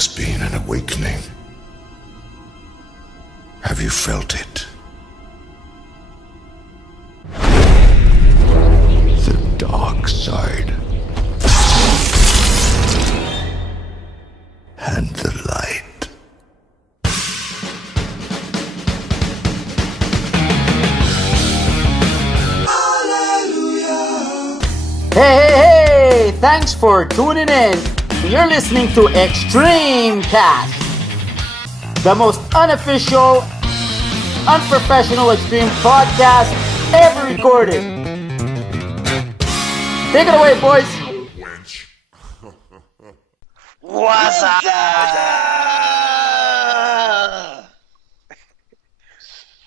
has been an awakening. Have you felt it? The dark side. And the light. Hey! Thanks for tuning in. You're listening to Extremecast, the most unofficial, unprofessional extreme podcast ever recorded. Take it away, boys. What's up?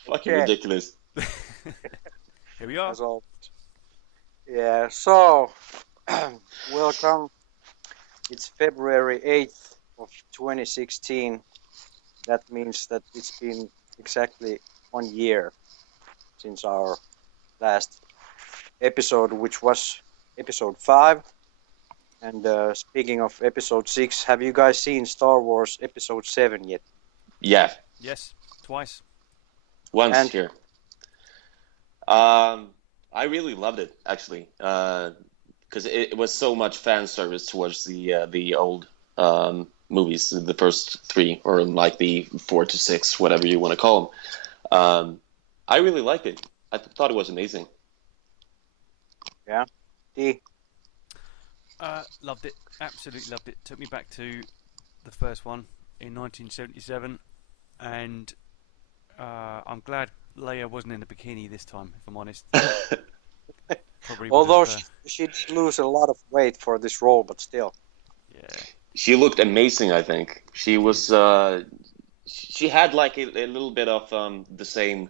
Fucking ridiculous. Here we are. Yeah, so welcome. It's February 8th of 2016. That means that it's been exactly 1 year since our last episode, which was episode 5. And speaking of episode 6, have you guys seen Star Wars episode 7 yet? Yeah. Yes, twice. Once here. I really loved it, actually, because it was so much fan service towards the old movies, the first 3, or like the 4 to 6, whatever you want to call them. I really liked it. I thought it was amazing. Yeah. D. Loved it. Absolutely loved it. Took me back to the first one in 1977, and I'm glad Leia wasn't in a bikini this time, if I'm honest. Although she'd lose a lot of weight for this role, but still. Yeah. She looked amazing, I think. She was. She had like a little bit of the same,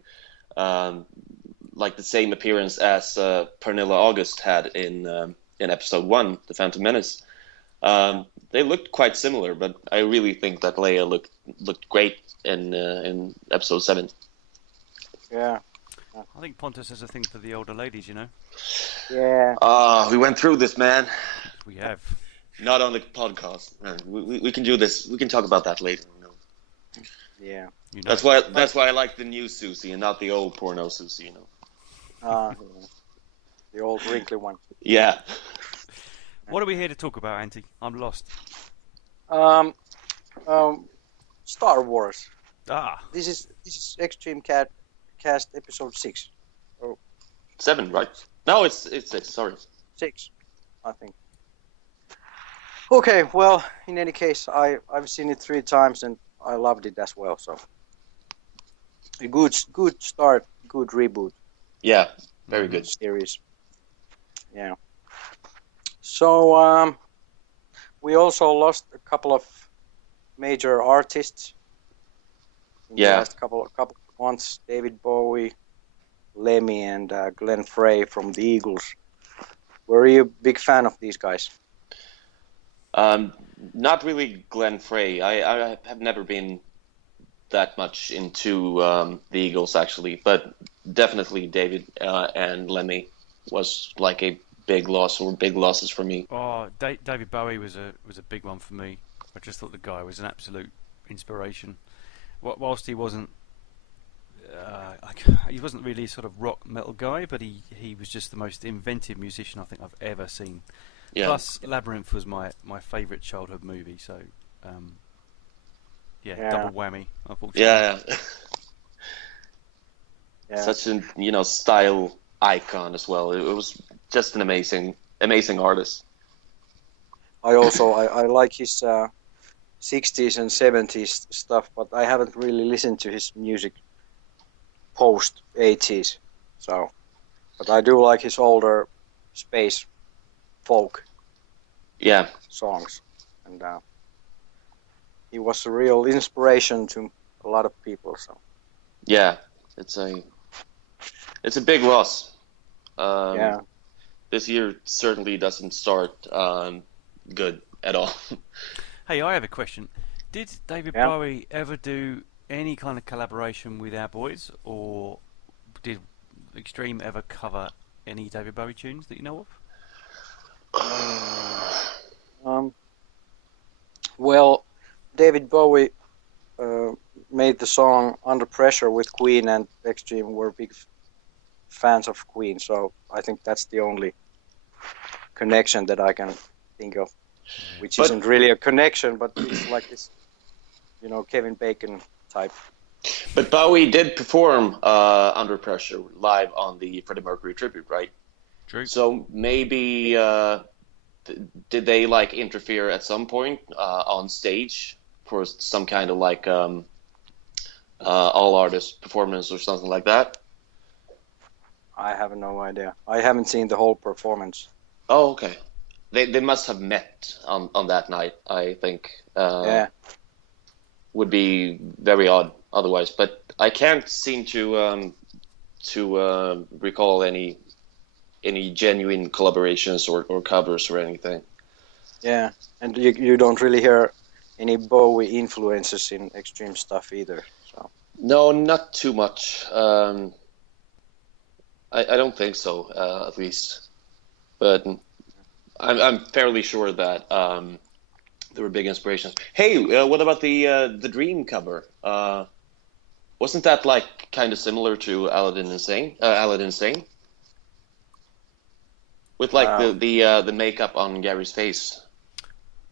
like the same appearance as Pernilla August had in episode 1, The Phantom Menace. They looked quite similar, but I really think that Leia looked great in episode 7. Yeah. I think Pontus has a thing for the older ladies, you know. Yeah. We went through this, man. We have. Not on the podcast. We can do this. We can talk about that later. You know? Yeah. You know That's why I like the new Susie and not the old porno Susie. You know. Yeah. The old wrinkly one. Yeah. What are we here to talk about, Auntie? I'm lost. Star Wars. This is Extremecast episode 6. 7, right? No, it's 6. Sorry. 6, I think. Okay, well, in any case, I've seen it 3 times and I loved it as well. So a good start, good reboot. Yeah, very good series. Yeah. So we also lost a couple of major artists in the last couple of months. David Bowie, Lemmy, and Glenn Frey from the Eagles. Were you a big fan of these guys? Not really Glenn Frey. I have never been that much into the Eagles, actually, but definitely David and Lemmy was like a big loss, or big losses for me. Oh, David Bowie was a big one for me. I just thought the guy was an absolute inspiration. Whilst he wasn't really a sort of rock metal guy, but he was just the most inventive musician I think I've ever seen. Yeah. Plus, Labyrinth was my favourite childhood movie, so double whammy, unfortunately. Yeah. Such a style icon as well. It was just an amazing artist. I like his 60s and 70s stuff, but I haven't really listened to his music post 80s. So, but I do like his older space folk songs, and he was a real inspiration to a lot of people. So yeah, it's a big loss. This year certainly doesn't start good at all. Hey, I have a question. Did David Bowie ever do any kind of collaboration with our boys, or did Extreme ever cover any David Bowie tunes that you know of? Well, David Bowie made the song Under Pressure with Queen, and Extreme were big fans of Queen, so I think that's the only connection that I can think of, which isn't really a connection, but it's like this, Kevin Bacon type. But Bowie did perform Under Pressure live on the Freddie Mercury tribute, right? True. So maybe did they like interfere at some point on stage for some kind of like all artist performance or something like that? I have no idea. I haven't seen the whole performance. Oh, okay. They must have met on that night, I think. Yeah. Would be very odd otherwise, but I can't seem to recall any genuine collaborations or covers or anything. Yeah, and you don't really hear any Bowie influences in Extreme stuff either. So No, not too much. I don't think so, at least. But I'm fairly sure that there were big inspirations. Hey, what about the Dream cover? Wasn't that like kind of similar to Aladdin Insane? Aladdin Insane, with like the makeup on Gary's face.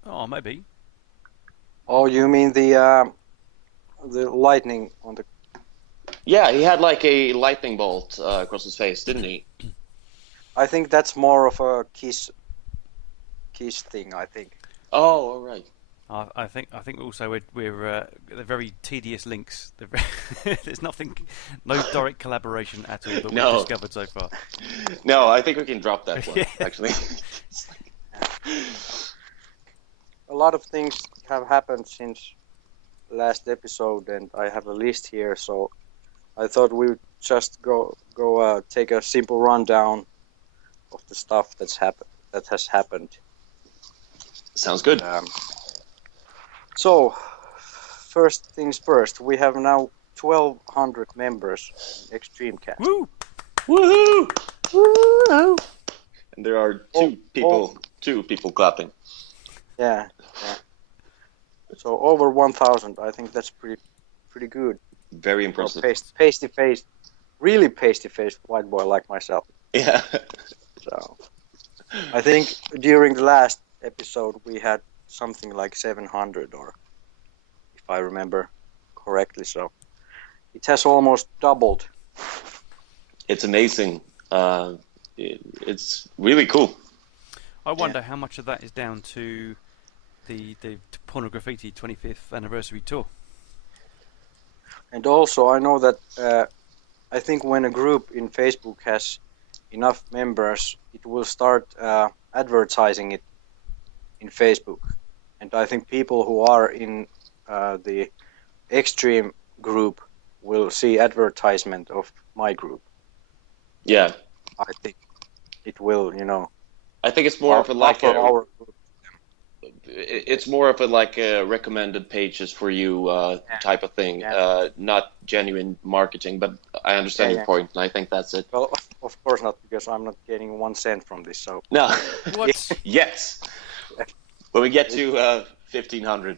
Oh, maybe. Oh, you mean the lightning on the? Yeah, he had like a lightning bolt across his face, didn't he? I think that's more of a Kiss thing. I think. Oh, all right. I think also we're they're very tedious links. There's no direct collaboration at all that we've discovered so far. No, I think we can drop that one, actually. A lot of things have happened since last episode, and I have a list here, so I thought we would just go take a simple rundown of the stuff that has happened. Sounds good. So, first things first, we have now 1,200 members in Extremecast. Woo! Woohoo! Woo! And there are two people clapping. Yeah. So over 1,000, I think that's pretty good. Very impressive. Pasty-faced, really pasty-faced white boy like myself. Yeah. So, I think during the last episode we had something like 700, or if I remember correctly. So it has almost doubled. It's amazing. It's really cool. I wonder how much of that is down to the Pornograffiti 25th anniversary tour. And also, I know that I think when a group in Facebook has enough members, it will start advertising it in Facebook. And I think people who are in the Extreme group will see advertisement of my group. Yeah. I think it will, I think it's more of a like our group. It's more of a like a recommended pages for you type of thing, not genuine marketing. But I understand your point, and I think that's it. Well, of course not, because I'm not getting 1 cent from this. So No. What? Yes. When we get to 1,500,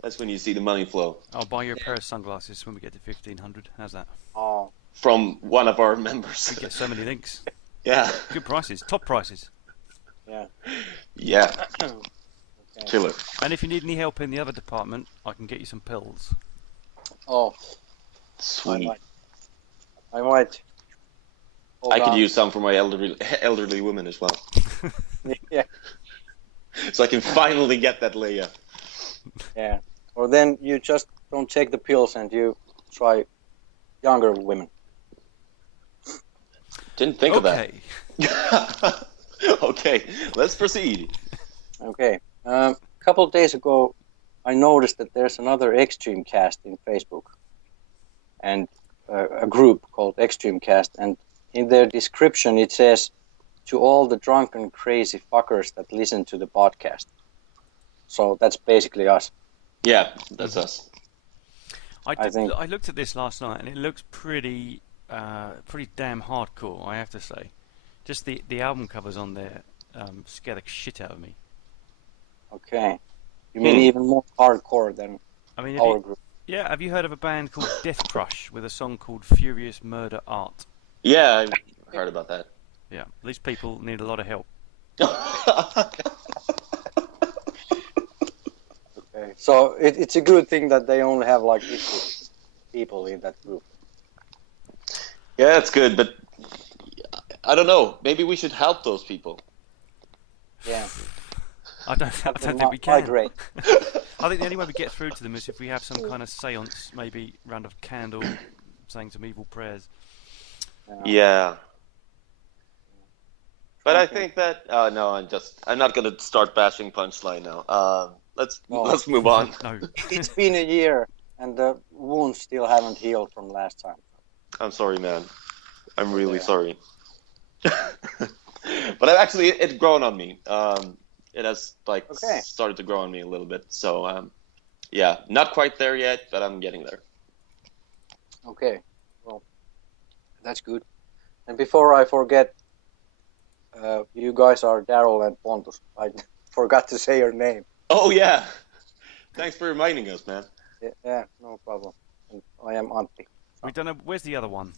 that's when you see the money flow. I'll buy you a pair of sunglasses when we get to 1,500. How's that? Oh, From one of our members. We get so many links. Yeah. Good prices, top prices. yeah. Yeah. Okay. Killer. And if you need any help in the other department, I can get you some pills. Oh, Sweet. I might. Hold I could on. use some for my elderly women as well. Yeah. So I can finally get that Leia. Yeah. Or then you just don't take the pills and you try younger women. Didn't think Okay. of that. Okay, let's proceed. Okay. A couple of days ago, I noticed that there's another Extremecast in Facebook, and a group called Extremecast, and in their description it says, "To all the drunken crazy fuckers that listen to the podcast." So that's basically us. Yeah, that's us. I looked at this last night, and it looks pretty damn hardcore, I have to say. Just the album covers on there scare the shit out of me. Okay. You mean even more hardcore than I mean, our group? yeah, have you heard of a band called Death Crush with a song called Furious Murder Art? Yeah, I heard about that. Yeah, these people need a lot of help. Okay. So it's a good thing that they only have like 50 people in that group. Yeah, it's good, but I don't know. Maybe we should help those people. Yeah. I don't think we can. Migrate. I think the only way we get through to them is if we have some kind of seance, maybe round of candle, saying some evil prayers. Yeah. But I think that no, I'm not gonna start bashing Punchline now. Let's move on. No. It's been a year and the wounds still haven't healed from last time. I'm sorry, man. I'm really sorry. But it's grown on me. It has started to grow on me a little bit. So yeah, not quite there yet, but I'm getting there. Okay, well, that's good. And before I forget, you guys are Daryl and Pontus. I forgot to say your name. Oh yeah, thanks for reminding us, man. Yeah, no problem. And I am Antti. We don't know. Where's the other one?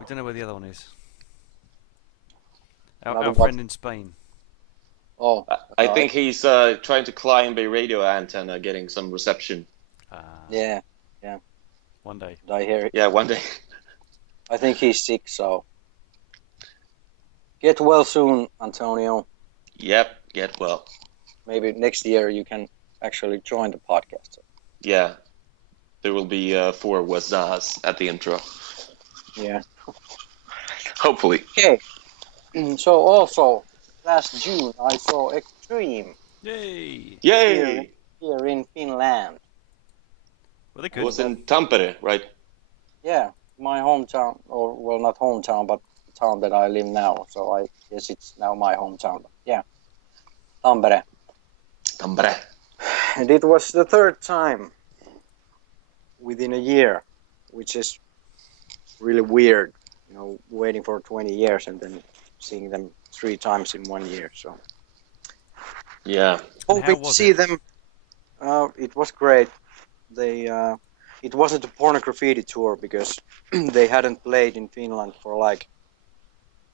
We don't know where the other one is. Our friend in Spain. Oh, I think he's trying to climb a radio antenna, getting some reception. Yeah. One day. Did I hear it? Yeah, one day. I think he's sick, so get well soon, Antonio. Yep, get well. Maybe next year you can actually join the podcast. Yeah, there will be 4 Wazahs at the intro. Yeah. Hopefully. Okay. So also, last June I saw Extreme. Yay! Yay! Here in Finland. Well, they It could. was in Tampere, right? Yeah, my hometown, or well, not hometown, but the town that I live now. So I guess it's now my hometown. But yeah, Tampere. Tampere. And it was the third time within a year, which is really weird. You know, waiting for 20 years and then seeing them 3 times in 1 year. So Yeah. hoping to see them. It was great. It wasn't a porno graffiti tour because they hadn't played in Finland for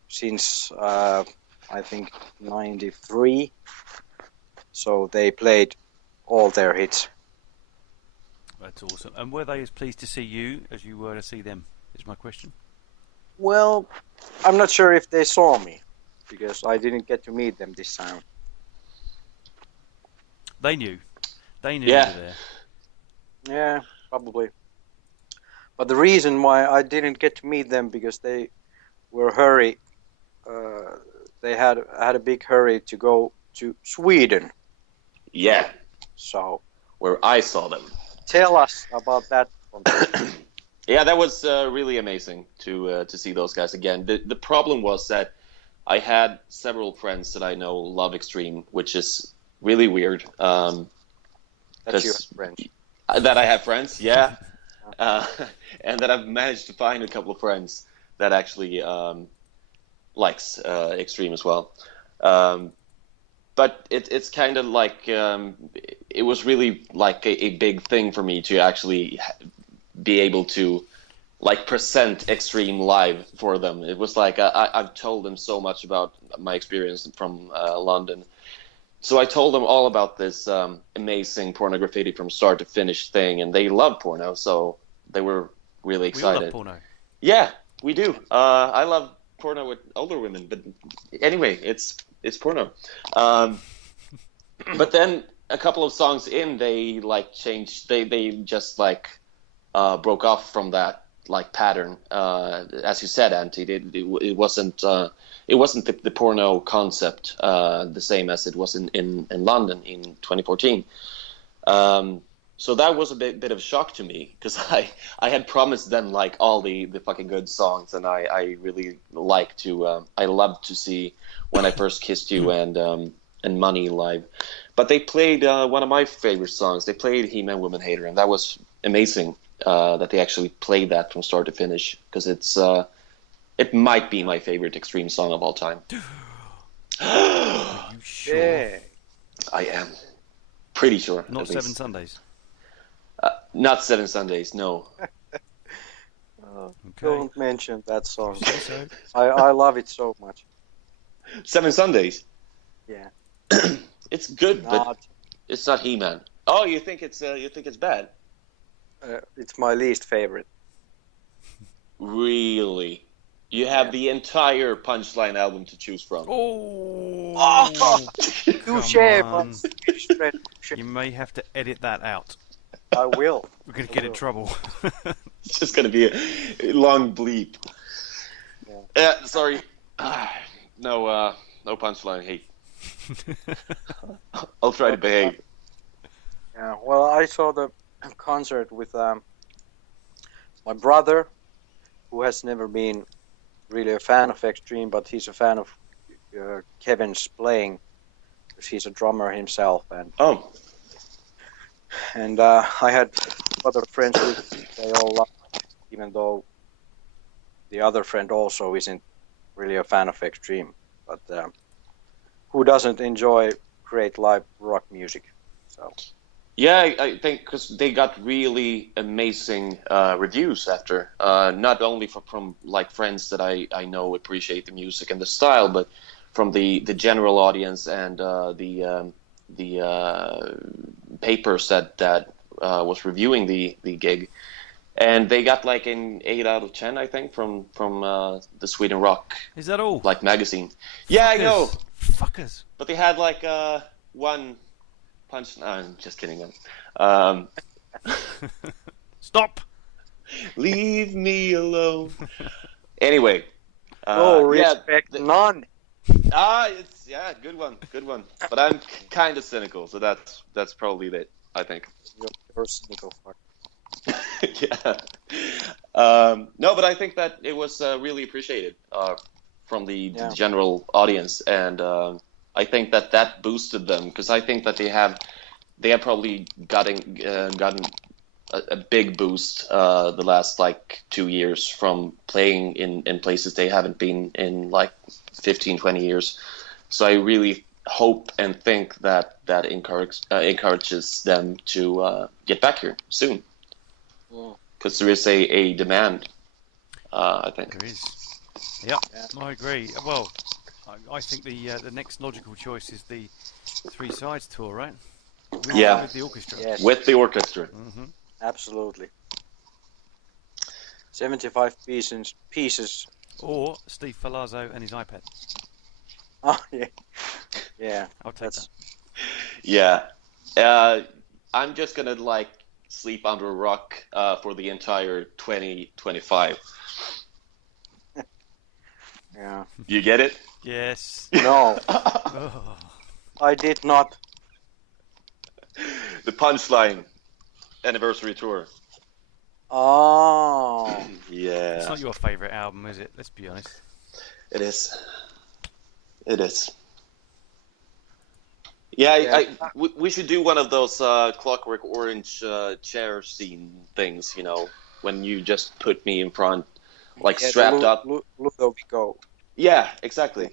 since I think 93. So they played all their hits. That's awesome. And were they as pleased to see you as you were to see them? Is my question. Well, I'm not sure if they saw me because I didn't get to meet them this time. They knew. They knew Yeah. you were there. Yeah, probably. But the reason why I didn't get to meet them because they were hurry. They had a big hurry to go to Sweden. Yeah. So Where I saw them. tell us about that. Yeah, that was really amazing to see those guys again. The problem was that I had several friends that I know love Extreme, which is really weird. That's your friends. That I have friends, yeah. And that I've managed to find a couple of friends that actually likes Extreme as well. But it's kind of like it was really like a big thing for me to actually be able to present Extreme live for them. It was like I've told them so much about my experience from London. So I told them all about this amazing porno graffiti from start to finish thing, and they love porno, so they were really excited. We all love porno. Yeah, we do. I love porno with older women, but anyway, it's porno. But then a couple of songs in, they changed. They just broke off from that pattern. As you said, Antti, it wasn't the porno concept the same as it was in London in 2014. So that was a bit of a shock to me because I had promised them all the fucking good songs, and I really I loved to see When I First Kissed You and Money live. But they played one of my favorite songs. They played He-Man Woman Hater, and that was amazing that they actually played that from start to finish because it might be my favorite Extreme song of all time. Are you sure? Yeah. I am Pretty sure. Not at 7 least. Sundays. Not 7 Sundays. No. Okay. Don't mention that song. Say so. I love it so much. 7 Sundays. Yeah. It's good, but Not. it's not He-Man. Oh, you think it's bad? It's my least favorite. Really? You have Yeah. the entire Punchline album to choose from. Oh! Touche, on. Fred. You may have to edit that out. I will. We're going to get in trouble. It's just gonna be a long bleep. Yeah. Sorry. No Punchline hate. I'll try to behave. Yeah. Well, I saw the concert with my brother, who has never been really a fan of Extreme, but he's a fan of Kevin's playing, because he's a drummer himself, and Oh, I had other friends who they all love it, even though the other friend also isn't really a fan of Extreme, but who doesn't enjoy great live rock music? So yeah, I think because they got really amazing reviews after. Not only from like friends that I know appreciate the music and the style, but from the general audience and the papers that was reviewing the gig, and they got like an 8 out of 10, I think, from the Sweden Rock Is that all? like magazine. Yeah, I know, Fuckers. but they had like one punch. No, I'm just kidding. Stop! Leave me alone. Anyway, no yeah, respect, none. it's good one. But I'm kind of cynical, so that's probably it. I think. You're a cynical fuck. Yeah. No, but I think that it was really appreciated from the general audience, and I think that boosted them, because I think that they have probably gotten a big boost the last like 2 years from playing in places they haven't been in like 15-20 years. So I really hope and think that encourages them to get back here soon, because there is a demand, I think. There is. Yep, I agree. Well, I think the next logical choice is the Three Sides tour, right? With the orchestra. Yes. With the orchestra. Mm-hmm. Absolutely. 75 pieces. Or Steve Falazzo and his iPad. Oh, yeah. Yeah. I'll take that. Yeah. I'm just gonna like sleep under a rock for the entire 2025. Yeah. You get it? Yes. No, Oh. I did not. The Punchline anniversary tour. Oh. Yeah. It's not your favourite album, is it? Let's be honest. It is. It is. Yeah, we should do one of those Clockwork Orange chair scene things, you know, when you just put me in front, like strapped up. Ludovico. Yeah, exactly.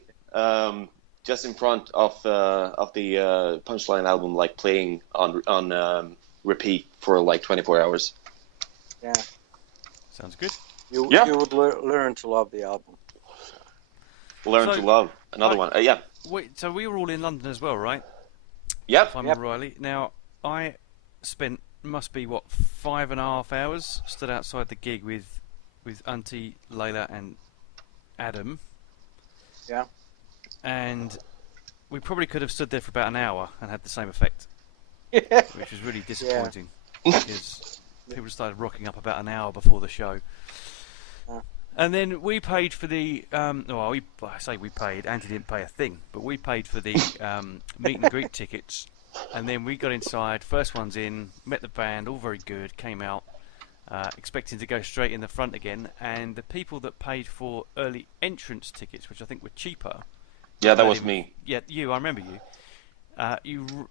Just in front of the Punchline album, like playing on repeat for like 24 hours. Yeah. Sounds good. You would learn to love the album. Learn So, to love. Another one. Yeah. Wait, so we were all in London as well, right? Yep. If I'm O'Reilly. Now, I spent, must be, 5.5 hours stood outside the gig with Auntie, Layla and Adam. Yeah. And we probably could have stood there for about an hour and had the same effect, Yeah. which was really disappointing because people started rocking up about an hour before the show. And then we paid for the, I say we paid, Auntie didn't pay a thing, but we paid for the meet and greet tickets. And then we got inside, first ones in, met the band, all very good, came out, expecting to go straight in the front again. And the people that paid for early entrance tickets, which I think were cheaper. Yeah, that was me. Yeah, I remember you.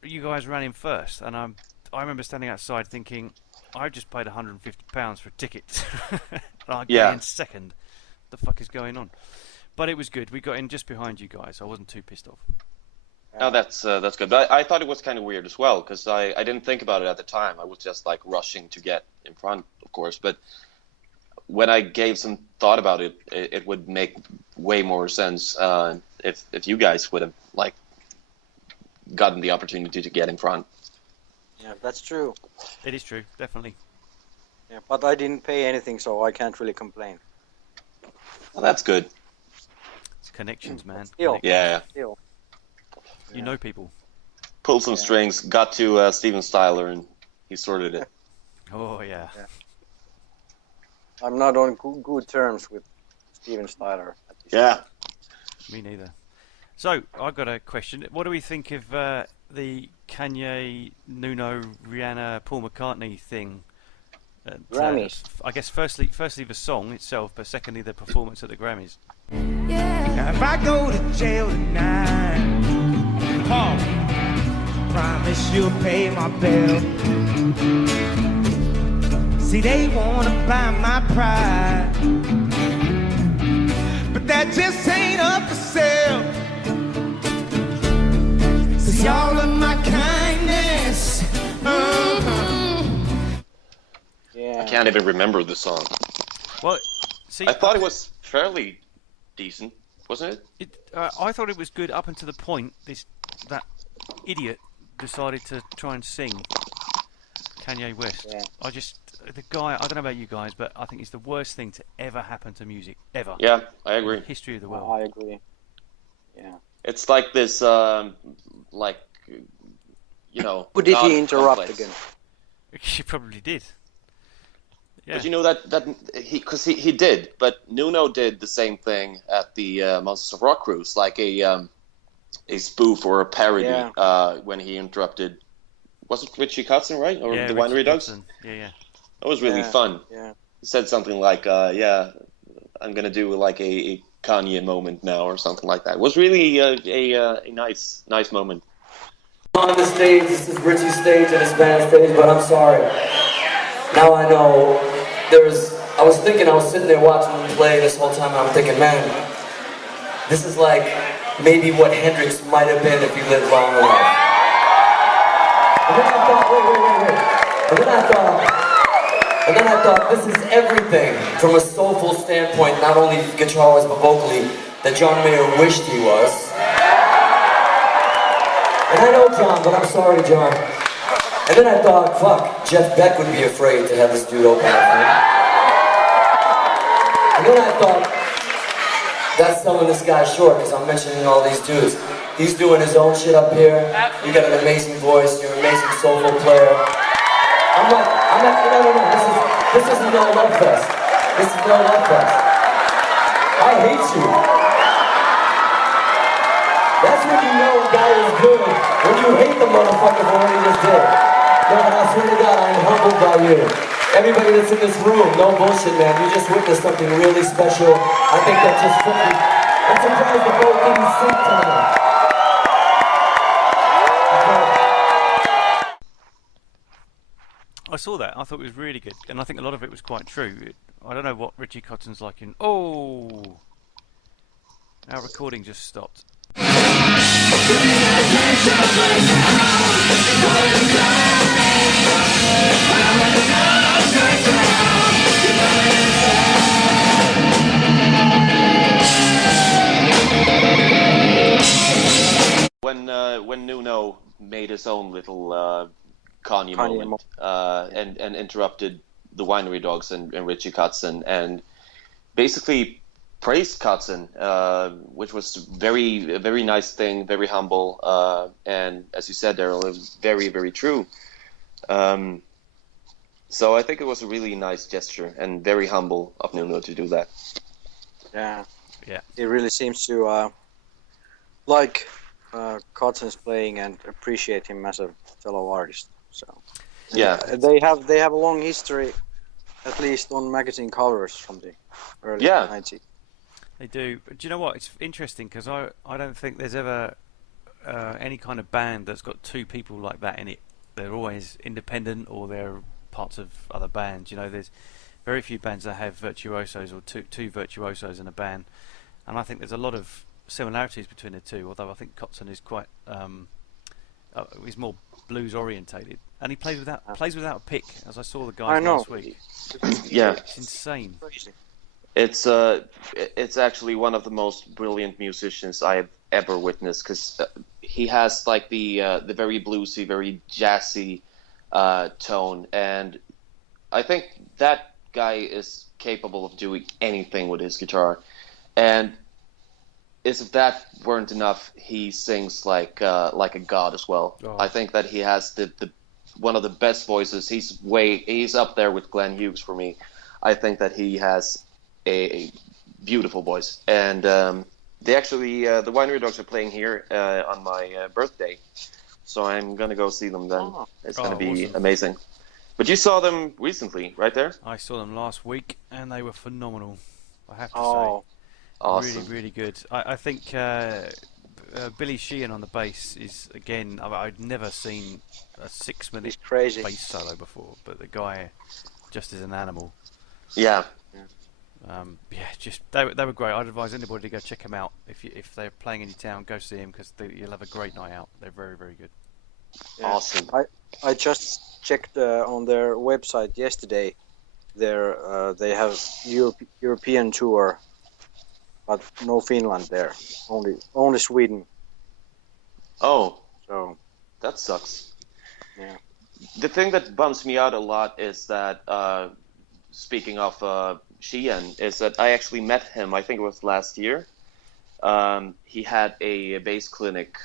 You guys ran in first, and I remember standing outside thinking, I just paid £150 for a ticket. And I got in second. What the fuck is going on? But it was good. We got in just behind you guys. I wasn't too pissed off. Oh, that's good. But I thought it was kind of weird as well because I didn't think about it at the time. I was just like rushing to get in front, of course. But when I gave some thought about it, it would make way more sense if you guys would have like gotten the opportunity to get in front. Yeah, that's true. It is true, definitely. Yeah, but I didn't pay anything, so I can't really complain. Well, that's good. It's connections, man. Still, Connections. Yeah. still. You know people. Pulled some strings, got to Steven Styler, and he sorted it. Oh yeah. I'm not on good terms with Steven Styler. At this Yeah. Me neither. So I've got a question. What do we think of the Kanye, Nuno, Rihanna, Paul McCartney thing? Grammys. I guess firstly the song itself, but secondly the performance at the Grammys. Now if I go to jail tonight, Paul, promise you'll pay my bill. See, they wanna buy my pride, but that just ain't up for sale. See, all of my kindness, Yeah. I can't even remember the song. Well, see, I thought it was fairly decent, wasn't it? I thought it was good up until the point that idiot decided to try and sing Kanye West. Yeah. The guy, I don't know about you guys, but I think it's the worst thing to ever happen to music, ever. Yeah, I agree. History of the world. I agree. Yeah. It's like this, like, you know. Who did he God interrupt complex. again? She probably did. Yeah. But you know that he did, but Nuno did the same thing at the Monsters of Rock cruise, like a spoof or a parody when he interrupted. Was it Richie Kotzen, right, or Yeah, the Richie Winery Dogs? Kotzen. Yeah. That was really fun. Yeah. He said something like, I'm gonna do like a Kanye moment now or something like that. It was really a nice moment. On the stage, this is Richie's stage and his band's stage, but I'm sorry. Now I know I was thinking, I was sitting there watching him play this whole time, and I'm thinking, man, this is like maybe what Hendrix might have been if he lived long enough. And then I thought, wait. And then I thought, this is everything from a soulful standpoint, not only guitar-wise but vocally, that John Mayer wished he was. And I know John, but I'm sorry, John. And then I thought, fuck, Jeff Beck would be afraid to have this dude open up for him. And then I thought, that's selling this guy short, because I'm mentioning all these dudes. He's doing his own shit up here. You got an amazing voice, you're an amazing soulful player. I'm not, no, this is no love fest. This is no love fest. I hate you. That's when you know a guy is good, when you hate the motherfucker for what he just did. No, and I swear to God, I'm humbled by you. Everybody that's in this room, no bullshit, man. You just witnessed something really special. I think that just fucking, I'm surprised the boat didn't sink tonight. I saw that. I thought it was really good, and I think a lot of it was quite true. I don't know what Richie Cotton's like in. Oh, our recording just stopped. When Nuno made his own little Kanye moment and interrupted the Winery Dogs and Richie Kotzen and basically praised Kotzen, which was a very nice thing, very humble, and as you said, Daryl, it was very, very true. So I think it was a really nice gesture and very humble of Nuno to do that. Yeah. Yeah. He really seems to like Kotzen's playing and appreciate him as a fellow artist. So Yeah, they have a long history, at least on magazine covers from the early 90s. They do. But do you know what? It's interesting because I don't think there's ever any kind of band that's got two people like that in it. They're always independent or they're parts of other bands. You know, there's very few bands that have virtuosos or two virtuosos in a band. And I think there's a lot of similarities between the two, although I think Kotzen is quite he's more blues orientated, and he plays without a pick, as I saw the guys last week. Yeah, It's insane. Crazy. It's actually one of the most brilliant musicians I've ever witnessed, because he has like the very bluesy, very jazzy tone, and I think that guy is capable of doing anything with his guitar. And as if that weren't enough, he sings like a god as well. Oh. I think that he has the one of the best voices. He's up there with Glenn Hughes for me. I think that he has a beautiful voice, and they actually the Winery Dogs are playing here on my birthday, so I'm gonna go see them then. Oh. It's gonna be awesome. amazing. But you saw them recently, right there? I saw them last week, and they were phenomenal. I have to Oh, say, Awesome. really, really good. I think Billy Sheehan on the bass is, again, I'd never seen a 6-minute he's crazy. bass solo before, but the guy just is an animal. Yeah. Just they were great. I'd advise anybody to go check them out. If they're playing in your town, go see them, because you'll have a great night out. They're very, very good. Yeah. Awesome. I just checked on their website yesterday. They have European tour, but no Finland there. Only Sweden. Oh, So that sucks. yeah. The thing that bums me out a lot is that, speaking of Sheehan, is that I actually met him, I think it was last year. He had a bass clinic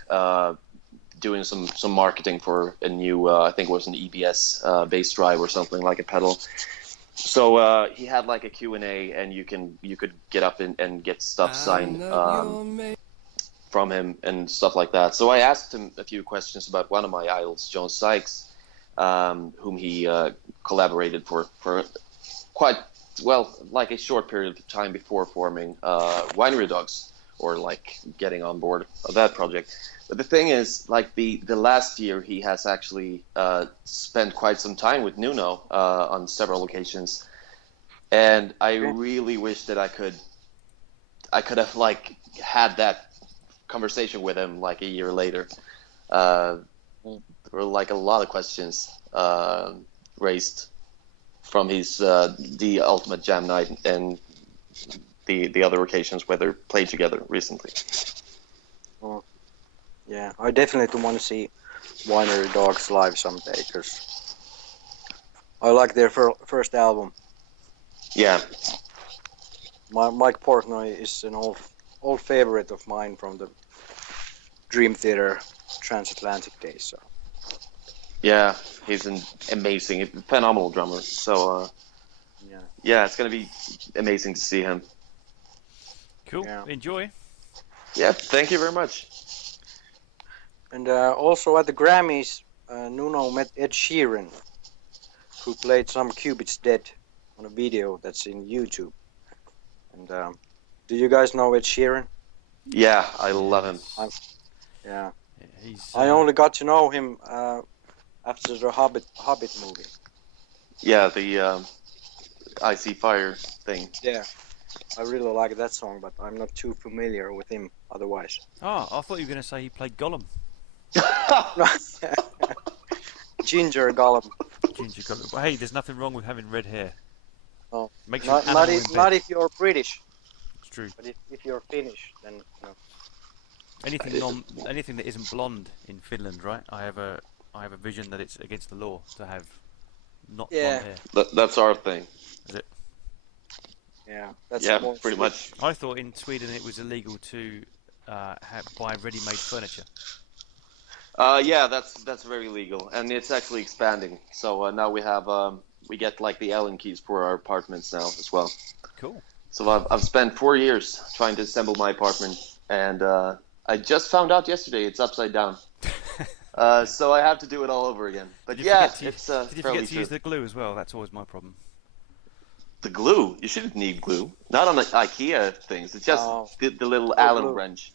doing some marketing for a new, I think it was an EBS bass drive or something, like a pedal. So he had like a Q&A, and you could get up and get stuff signed from him and stuff like that. So I asked him a few questions about one of my idols, John Sykes, whom he collaborated for quite, well, like a short period of time before forming Winery Dogs, or like getting on board of that project. But the thing is, like the last year, he has actually spent quite some time with Nuno on several occasions, and I really wish that I could have like had that conversation with him like a year later. There were like a lot of questions raised from his the Ultimate Jam Night and the other occasions where they played together recently. Well, yeah, I definitely want to see Winery Dogs live someday, because I like their first album. Yeah, Mike Portnoy is an old favorite of mine from the Dream Theater transatlantic days. So yeah, he's an amazing, phenomenal drummer. So yeah, it's gonna be amazing to see him. Cool. Yeah. Enjoy. Yeah, thank you very much. And also at the Grammys, Nuno met Ed Sheeran, who played some Cupid's Dead on a video that's in YouTube. And do you guys know Ed Sheeran? Yeah, I love him. Yeah. He's. I only got to know him after the Hobbit movie. Yeah, the I See Fire thing. Yeah. I really like that song, but I'm not too familiar with him otherwise. Oh, I thought you were going to say he played Gollum. Ginger Gollum. Ginger Gollum. But hey, there's nothing wrong with having red hair. Oh, Makes you not, an not, animal if, in not bed. if you're British, It's true. but if you're Finnish, then no. Anything that isn't blonde in Finland, right? I have a vision that it's against the law to have not Yeah. blonde hair. That's our thing. Is it? Yeah, that's Yeah, more pretty much. I thought in Sweden it was illegal to buy ready-made furniture. Yeah, that's very legal, and it's actually expanding. So now we get like the Allen keys for our apartments now as well. Cool. So I've spent 4 years trying to assemble my apartment, and I just found out yesterday it's upside down. So I have to do it all over again. But Did you yeah, forget to- it's Did you fairly forget to true. use the glue as well? That's always my problem. The glue? You shouldn't need glue. Not on the IKEA things. It's just No. the little No Allen glue. wrench.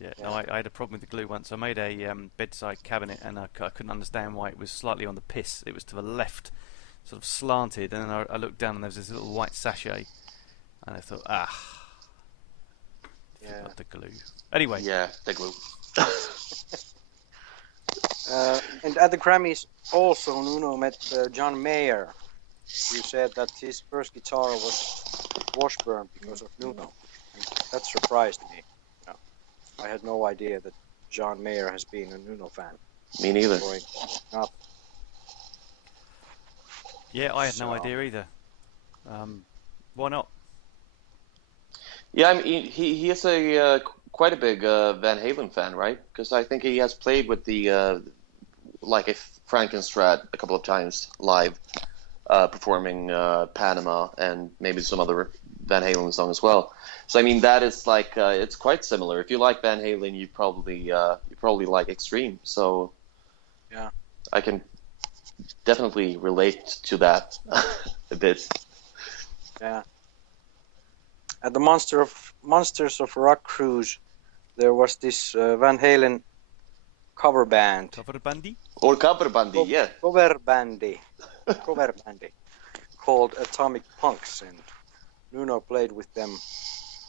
Yeah, no, I had a problem with the glue once. I made a bedside cabinet, and I couldn't understand why it was slightly on the piss. It was to the left, sort of slanted, and then I looked down and there was this little white sachet, and I thought, Yeah. Not the glue. Anyway. Yeah, the glue. And at the Grammys, also Nuno met John Mayer, who said that his first guitar was Washburn because of Nuno. And that surprised me. You know, I had no idea that John Mayer has been a Nuno fan. Me neither. Growing up. Yeah, I had no idea either. Why not? Yeah, I mean, he is a quite a big Van Halen fan, right? Because I think he has played with the like a Frankenstrat a couple of times live, performing Panama and maybe some other Van Halen song as well. So I mean, that is like it's quite similar. If you like Van Halen, you probably like Extreme. So Yeah. I can definitely relate to that a bit. Yeah. At the Monsters of Rock cruise, there was this Van Halen cover band. Cover bandy? Or coverbandi, yeah. Cover bandy called Atomic Punks, and Nuno played with them.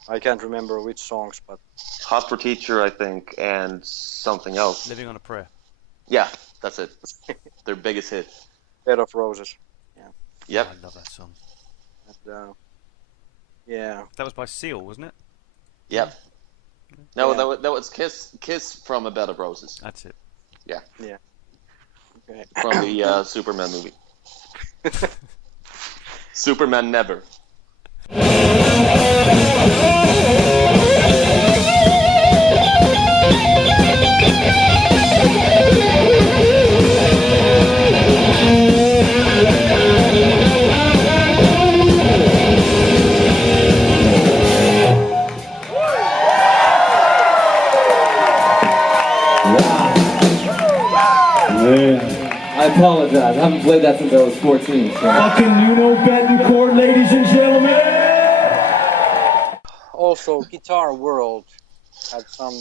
I can't remember which songs, but Hot for Teacher, I think, and something else. Living on a Prayer. Yeah, that's it. Their biggest hit. Bed of Roses. Yeah. Yep. Oh, I love that song. And, yeah. That was by Seal, wasn't it? Yep. No, Yeah. that was Kiss from A Bed of Roses. That's it. Yeah. Yeah. Okay. From the Superman movie. Superman Never. I apologize. I haven't played that since I was 14. So. Fucking Nuno Betancourt, ladies and gentlemen. Also, Guitar World had some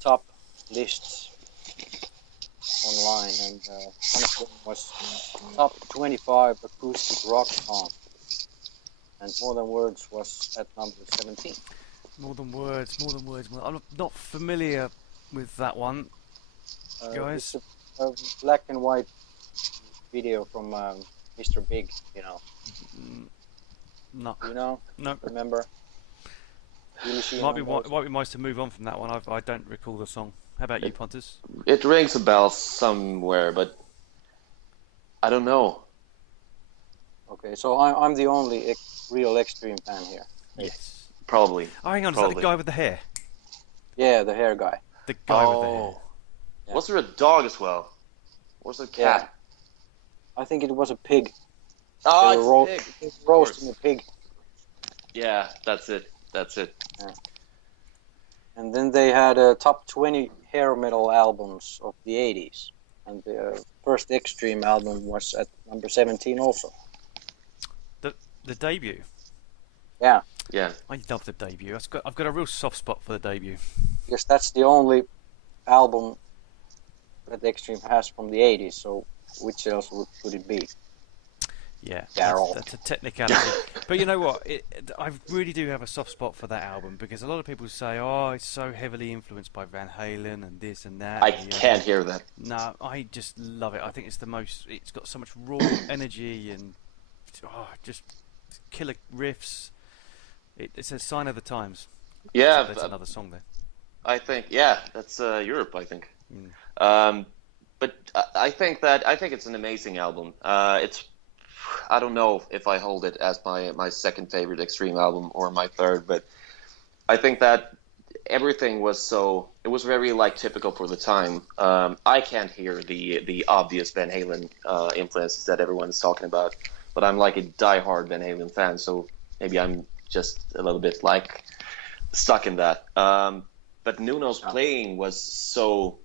top lists online, and one of them was top 25 acoustic rock songs, and More Than Words was at number 17. More Than Words. I'm not familiar with that one, guys. It's a black and white video from Mr. Big, you know. No. You know? No. Remember? Might be nice to move on from that one. I don't recall the song. How about you, Pontus? It rings a bell somewhere, but I don't know. Okay, so I'm the only real Extreme fan here. Yes. Probably. Oh, hang on. Is that Probably. the guy with the hair? Yeah, the hair guy. The guy with the hair. Yeah. Was there a dog as well? Or was it a cat? I think it was a pig. Oh, They were it's a pig. roasting a pig. Yeah, that's it. And then they had top 20 hair metal albums of the 80s. And the first Extreme album was at number 17 also. The debut. Yeah, Yeah. I love the debut. I've got a real soft spot for the debut. because that's the only album that Extreme has from the 80s. So which else would it be? Yeah, Daryl. that's a technicality. But you know what? I really do have a soft spot for that album because a lot of people say, "Oh, it's so heavily influenced by Van Halen and this and that." I and the can't other." hear that. No, I just love it. I think it's the most. It's got so much raw energy and just killer riffs. It's a sign of the times. Yeah, So that's another song there. I think, yeah, that's Europe, I think. Mm. But I think it's an amazing album. I don't know if I hold it as my second favorite Extreme album or my third, but I think that everything was it was very like typical for the time. I can't hear the obvious Van Halen influences that everyone is talking about, but I'm like a diehard Van Halen fan, so maybe I'm just a little bit like stuck in that. But Nuno's playing was so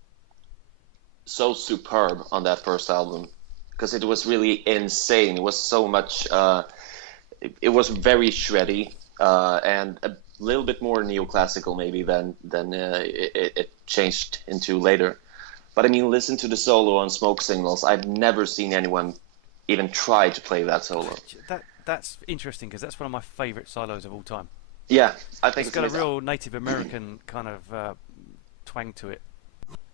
superb on that first album because it was really insane. It was so much. It was very shreddy and a little bit more neoclassical maybe than it changed into later. But I mean, listen to the solo on Smoke Signals. I've never seen anyone even try to play that solo. That's interesting because that's one of my favourite solos of all time. Yeah, I think It's got a amazing. real Native American kind of twang to it.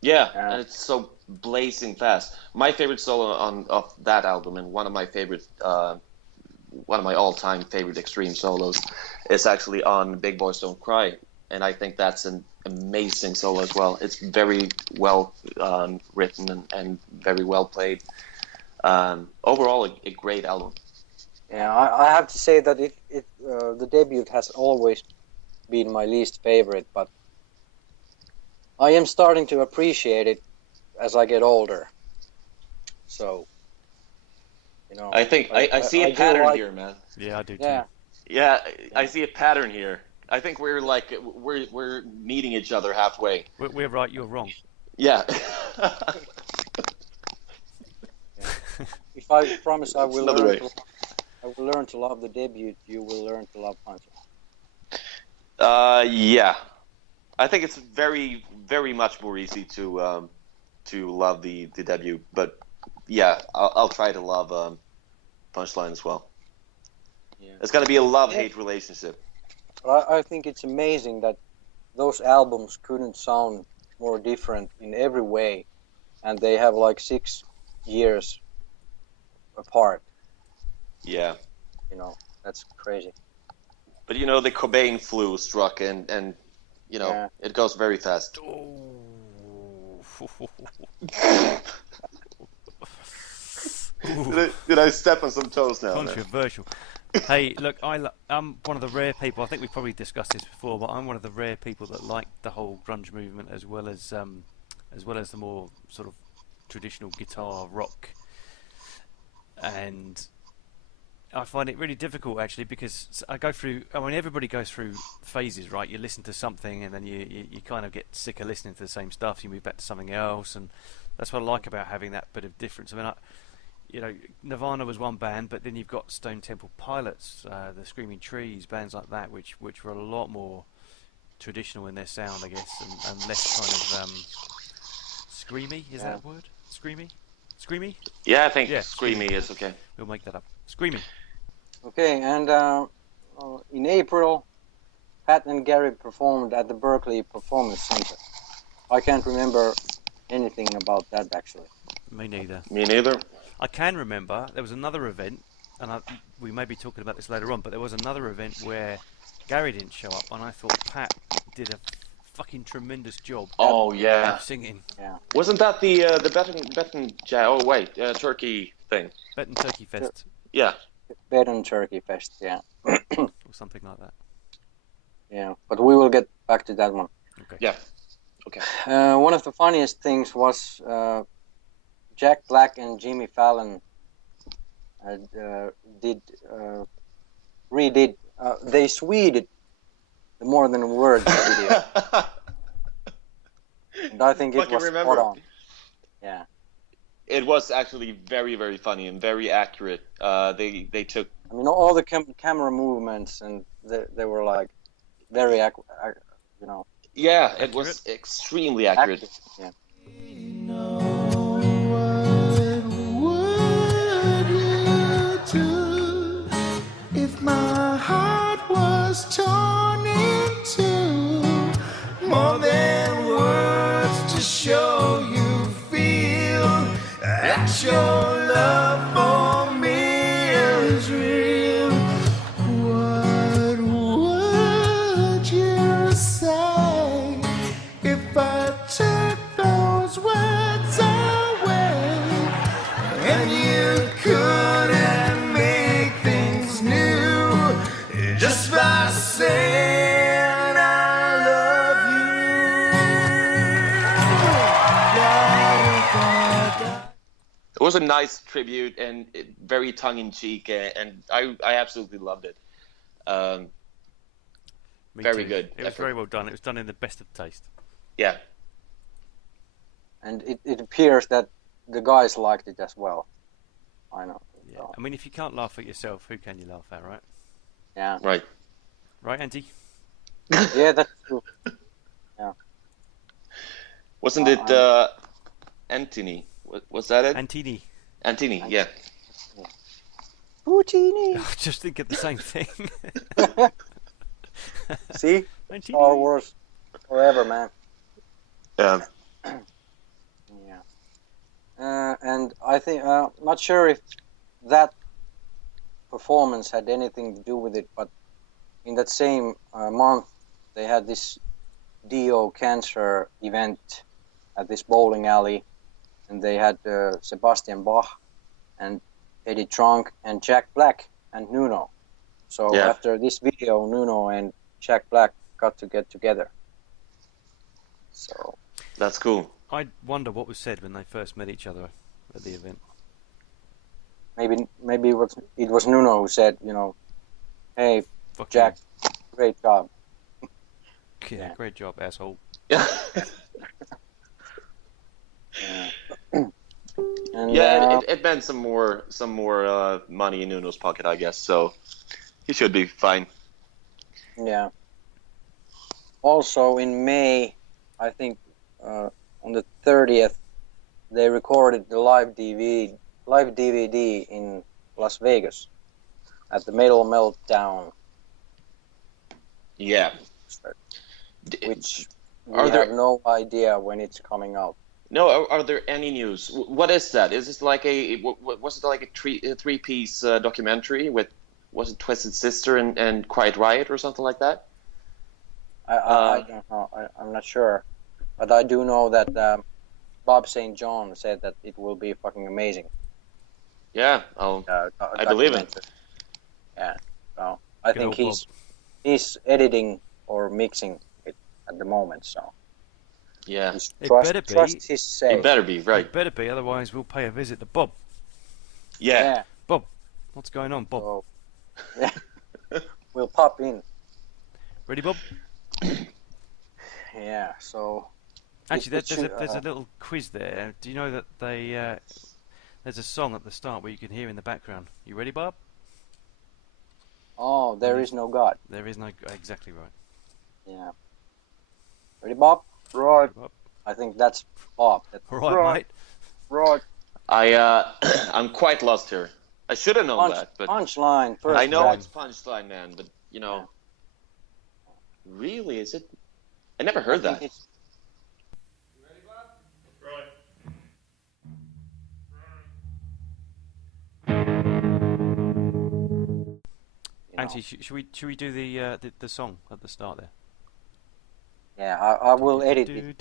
Yeah, Yeah. and it's so blazing fast. My favorite solo on of that album, and one of my all-time favorite Extreme solos, is actually on Big Boys Don't Cry, and I think that's an amazing solo as well. It's very well written and very well played. Overall, a great album. Yeah, I have to say that the debut has always been my least favorite, but I am starting to appreciate it as I get older. So, I think I see a do pattern like, here, man. Yeah, I do too. yeah, Yeah, I see a pattern here. I think we're meeting each other halfway. We're right, you're wrong. Yeah. if I promise I will another way. I will learn to love the debut, you will learn to love Punch. Yeah. I think it's very, very much more easy to love the debut, but yeah, I'll try to love Punchline as well. Yeah. It's gonna be a love-hate relationship. But I think it's amazing that those albums couldn't sound more different in every way, and they have like 6 years apart. Yeah. That's crazy. But the Cobain flu struck, and Yeah. it goes very fast. Did I step on some toes now? Controversial. Hey, look, I'm one of the rare people. I think we've probably discussed this before, but I'm one of the rare people that like the whole grunge movement as well as the more sort of traditional guitar rock. And I find it really difficult actually because everybody goes through phases, right? You listen to something and then you kind of get sick of listening to the same stuff. So you move back to something else, and that's what I like about having that bit of difference. I mean, Nirvana was one band, but then you've got Stone Temple Pilots, the Screaming Trees, bands like that, which were a lot more traditional in their sound, I guess, and less kind of screamy. Is that a word? Screamy? Yeah, I think Yeah, Screamy is okay. We'll make that up. Screaming. Okay, and in April, Pat and Gary performed at the Berkeley Performance Center. I can't remember anything about that actually. Me neither. Me neither. I can remember there was another event, and we may be talking about this later on, but there was another event where Gary didn't show up, and I thought Pat did a fucking tremendous job. Oh yeah. Of singing. Yeah. Wasn't that the Turkey thing? Bet Turkey Fest. Yeah. Bed and Turkey Fest, yeah. Or something like that. Yeah, but we will get back to that one. Okay. Yeah. Okay. One of the funniest things was Jack Black and Jimmy Fallon they Sweded the More Than Words video. And I think it Fucking was remember. spot on. Yeah. It was actually very, very funny and very accurate. They took. I mean, all the camera movements, and they were like very, Yeah, it was extremely accurate. Yeah. If my heart was torn in two, more than words to show you feel that your love for me is real. What would you say if I took those words away and you couldn't make things new just by saying I love you? It was a nice tribute and very tongue-in-cheek, and I absolutely loved it. Me Very too. good It was effort. very well done. It was done in the best of taste. Yeah. And it appears that the guys liked it as well. I know. Yeah. So, I mean, if you can't laugh at yourself, who can you laugh at, right? yeah. Right. Right, Andy? Yeah, that's true. Wasn't it Antony? Was that it? Antini. Antony. Yeah. Poutine. I just think of the same thing. See? Star Wars forever, man. Yeah. Yeah. And I think, not sure if that performance had anything to do with it, but in that same month, they had this DO cancer event at this bowling alley, and they had Sebastian Bach and Eddie Trunk and Jack Black and Nuno. So Yeah. after this video, Nuno and Jack Black got to get together. So That's cool. I wonder what was said when they first met each other at the event. maybe it was Nuno who said, hey, Fuck Jack, great job. you. Yeah, great job, asshole. Yeah. And, Yeah, it meant some more money in Nuno's pocket, I guess. So he should be fine. Yeah. Also in May, I think on the 30th, they recorded the live DVD in Las Vegas at the Metal Meltdown, Yeah. which Are we there- have no idea when it's coming out. No, are there any news? What is that? Is this like was it like a three-piece documentary with, was it Twisted Sister and Quiet Riot or something like that? I don't know. I'm not sure. But I do know that Bob St. John said that it will be fucking amazing. Yeah, I believe it. Yeah. So I Good think old he's editing or mixing it at the moment. So Yeah, just It trust, better be. trust his say. it better be right. It better be, otherwise we'll pay a visit to Bob. Yeah, Bob, what's going on, Bob? So, yeah. We'll pop in. Ready, Bob? Yeah. So Actually, it should, there's a little quiz there. Do you know that there's a song at the start where you can hear in the background? You ready, Bob? oh, there is no God. There is no... Exactly right. Yeah. Ready, Bob? Right. Bob. I think that's Bob. All right, mate. Right. I'm quite lost here. I should have known that, but Punchline. First I know track. it's Punchline, man. But really, is it? I never heard I think that. it's- you know. Antti, should we do the song at the start there? Yeah, I will edit it.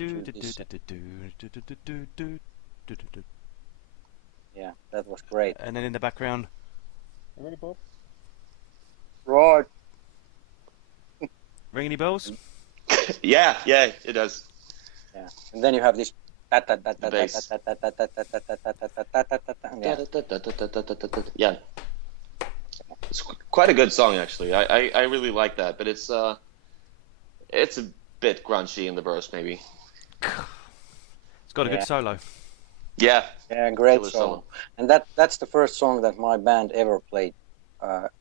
Yeah, that was great. And then in the background, Right. ring any bells? Yeah, it does. Yeah, and then you have this. Bass. Yeah. Yeah, it's quite a good song actually. I really like that, but it's a bit grungy in the verse maybe. It's got a Yeah. good solo. Yeah, Yeah, great Killer song. solo. And that's the first song that my band ever played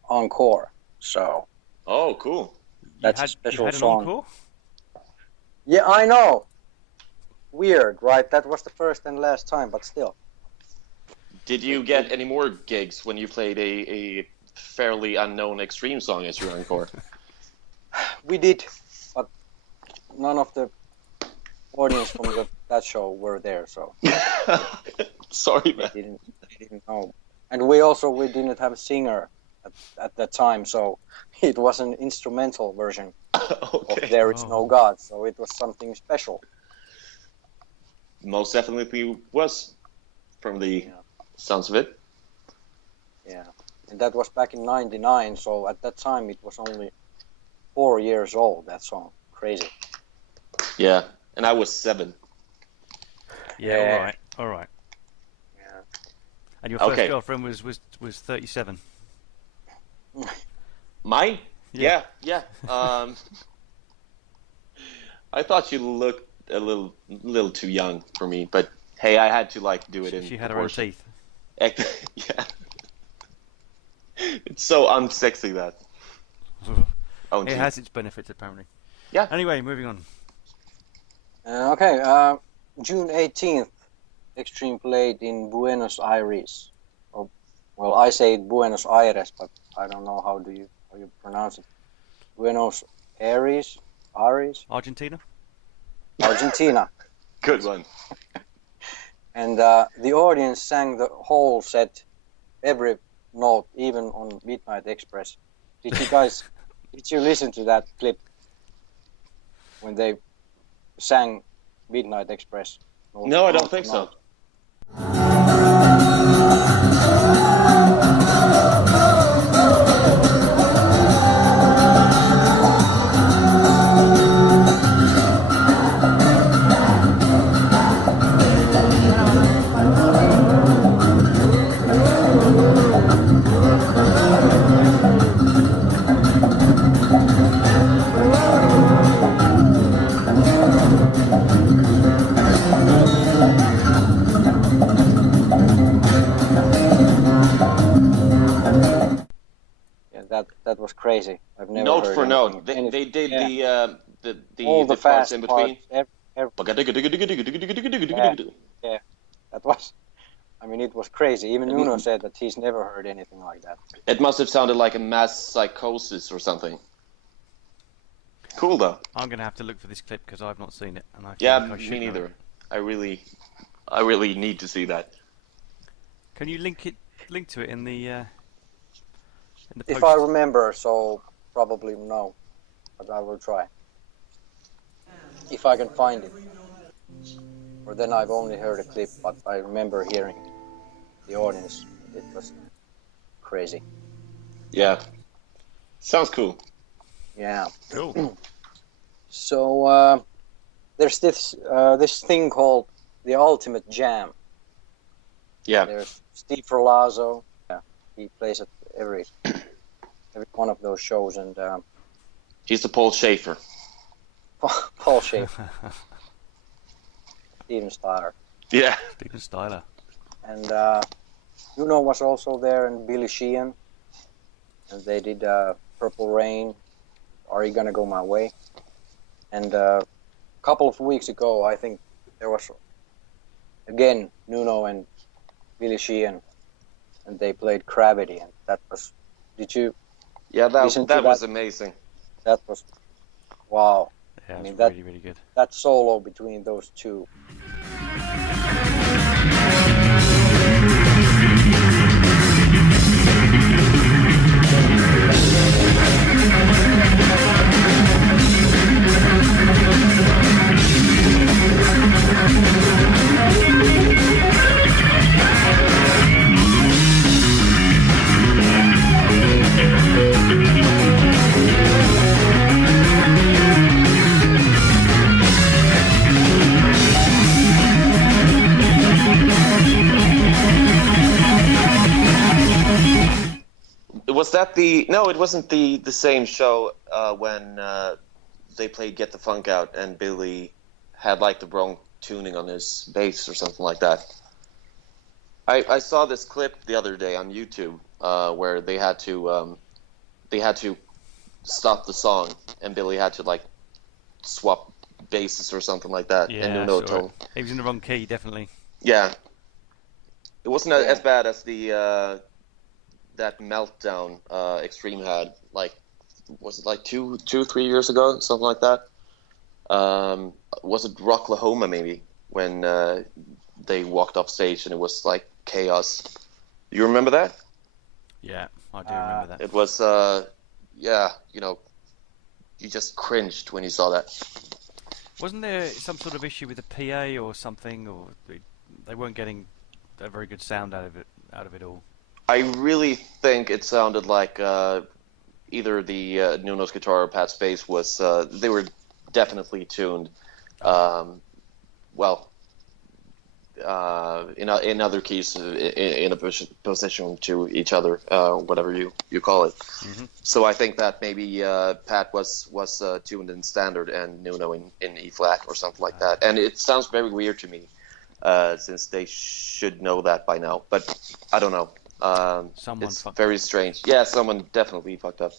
encore. So Oh, cool. that's you a special had an song. encore? Yeah, I know. Weird, right? That was the first and last time, but still. Did you get any more gigs when you played a fairly unknown Extreme song as your encore? We did, but none of the audience from that show were there, so Sorry, they man. didn't know. And we didn't have a singer at that time, so it was an instrumental version Okay. of There Is No God, so it was something special. Most definitely was, from the sounds of it. Yeah, and that was back in '99, so at that time it was only 4 years old. That song, crazy. Yeah, and I was 7. Yeah, all right. Yeah. And your first Okay. girlfriend was 37. Mine? Yeah. Yeah. I thought you looked a little too young for me, but hey, I had to do it in She had her own proportion. teeth. Yeah. It's so unsexy that. Own It teeth. has its benefits, apparently. Yeah. Anyway, moving on. Okay, June 18th, Extreme played in Buenos Aires. Well, I say Buenos Aires, but I don't know how you pronounce it. Buenos Aries, Argentina? Argentina. Good one. And the audience sang the whole set, every note, even on Midnight Express. Did you listen to that clip when they sang Midnight Express? No, I don't think so. That was crazy. I've never Note heard for anything, note, they did the all the parts fast in between. parts, yeah, that was. I mean, it was crazy. Even Nuno said that he's never heard anything like that. It must have sounded like a mass psychosis or something. Cool though. I'm going to have to look for this clip because I've not seen it, and I Yeah, think I should me know neither. it. I really need to see that. Can you link to it in the post? If I remember, so probably no, but I will try. If I can find it. Or then I've only heard a clip, but I remember hearing the audience. It was crazy. Yeah. Sounds cool. Yeah. Cool. So there's this thing called the Ultimate Jam. Yeah. There's Steve Ferlazzo. Yeah, he plays at every one of those shows, and He's the Paul Schaefer. Paul Schaefer, Steven Styler, Yeah. Steven Styler. and Nuno was also there, and Billy Sheehan, and they did Purple Rain, Are You Gonna Go My Way, and a couple of weeks ago, I think there was again Nuno and Billy Sheehan, and they played Gravity, and that was. Did you? Yeah, Listen to that was that. amazing. That was wow. Yeah, I mean, it's really, really good. That solo between those two. Was that the... No, it wasn't the same show when they played Get the Funk Out and Billy had like the wrong tuning on his bass or something like that. I saw this clip the other day on YouTube where they had to stop the song and Billy had to like swap basses or something like that. Yeah, and Nuno sure. told... He was in the wrong key, definitely. Yeah. It wasn't as bad as the that meltdown Extreme had, like, was it like 3 years ago, something like that? Was it Rocklahoma maybe, when they walked off stage and it was like chaos? You remember that? Yeah, I do remember that. It was, yeah, you know, you just cringed when you saw that. Wasn't there some sort of issue with the PA or something, or they weren't getting a very good sound out of it all? I really think it sounded like either the Nuno's guitar or Pat's bass was, they were definitely tuned, in other keys, in a position to each other, whatever you call it. Mm-hmm. So I think that maybe Pat was tuned in standard and Nuno in E flat or something like that. And it sounds very weird to me, since they should know that by now. But I don't know. Someone it's fucked very up. strange. Yeah, someone definitely fucked up.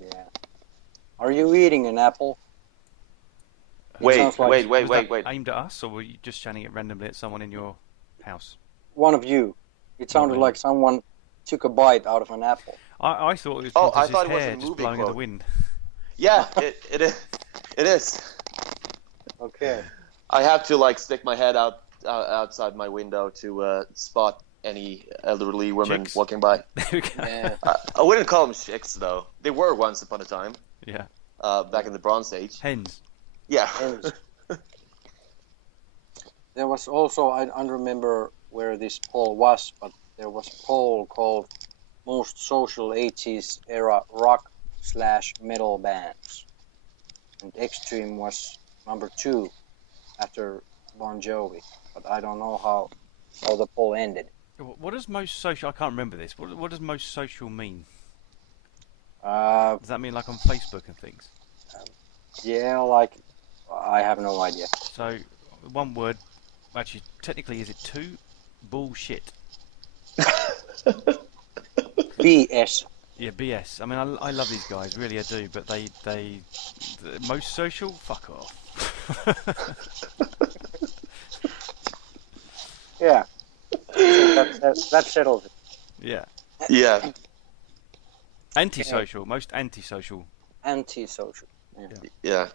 Yeah. Are you eating an apple? Wait. Was that aimed at us, or were you just shouting it randomly at someone in your house? One of you. It sounded really. like someone took a bite out of an apple. I thought it was Oh, I Pontus's thought it was a hair just movie blowing in the quote. wind. Yeah, it is. It is. Okay. I have to like stick my head outside my window to spot any elderly women Chicks? walking by. There we go. Yeah. I wouldn't call them chicks though. They were once upon a time, Yeah. back in the Bronze Age. Hens. Yeah. And there was also, I don't remember where this poll was, but there was a poll called Most Social 80s Era Rock/Metal Bands. And Extreme was number 2 after Bon Jovi. But I don't know how the poll ended. What does most social? I can't remember this. What does most social mean? Does that mean like on Facebook and things? Yeah, like, I have no idea. So, one word. Actually, technically, is it 2? Bullshit. BS. Yeah, BS. I mean, I love these guys, really I do, but they the most social? Fuck off. Yeah. That settles it. Yeah. Yeah. Antisocial. Most antisocial. Anti-social. Yeah. Yeah.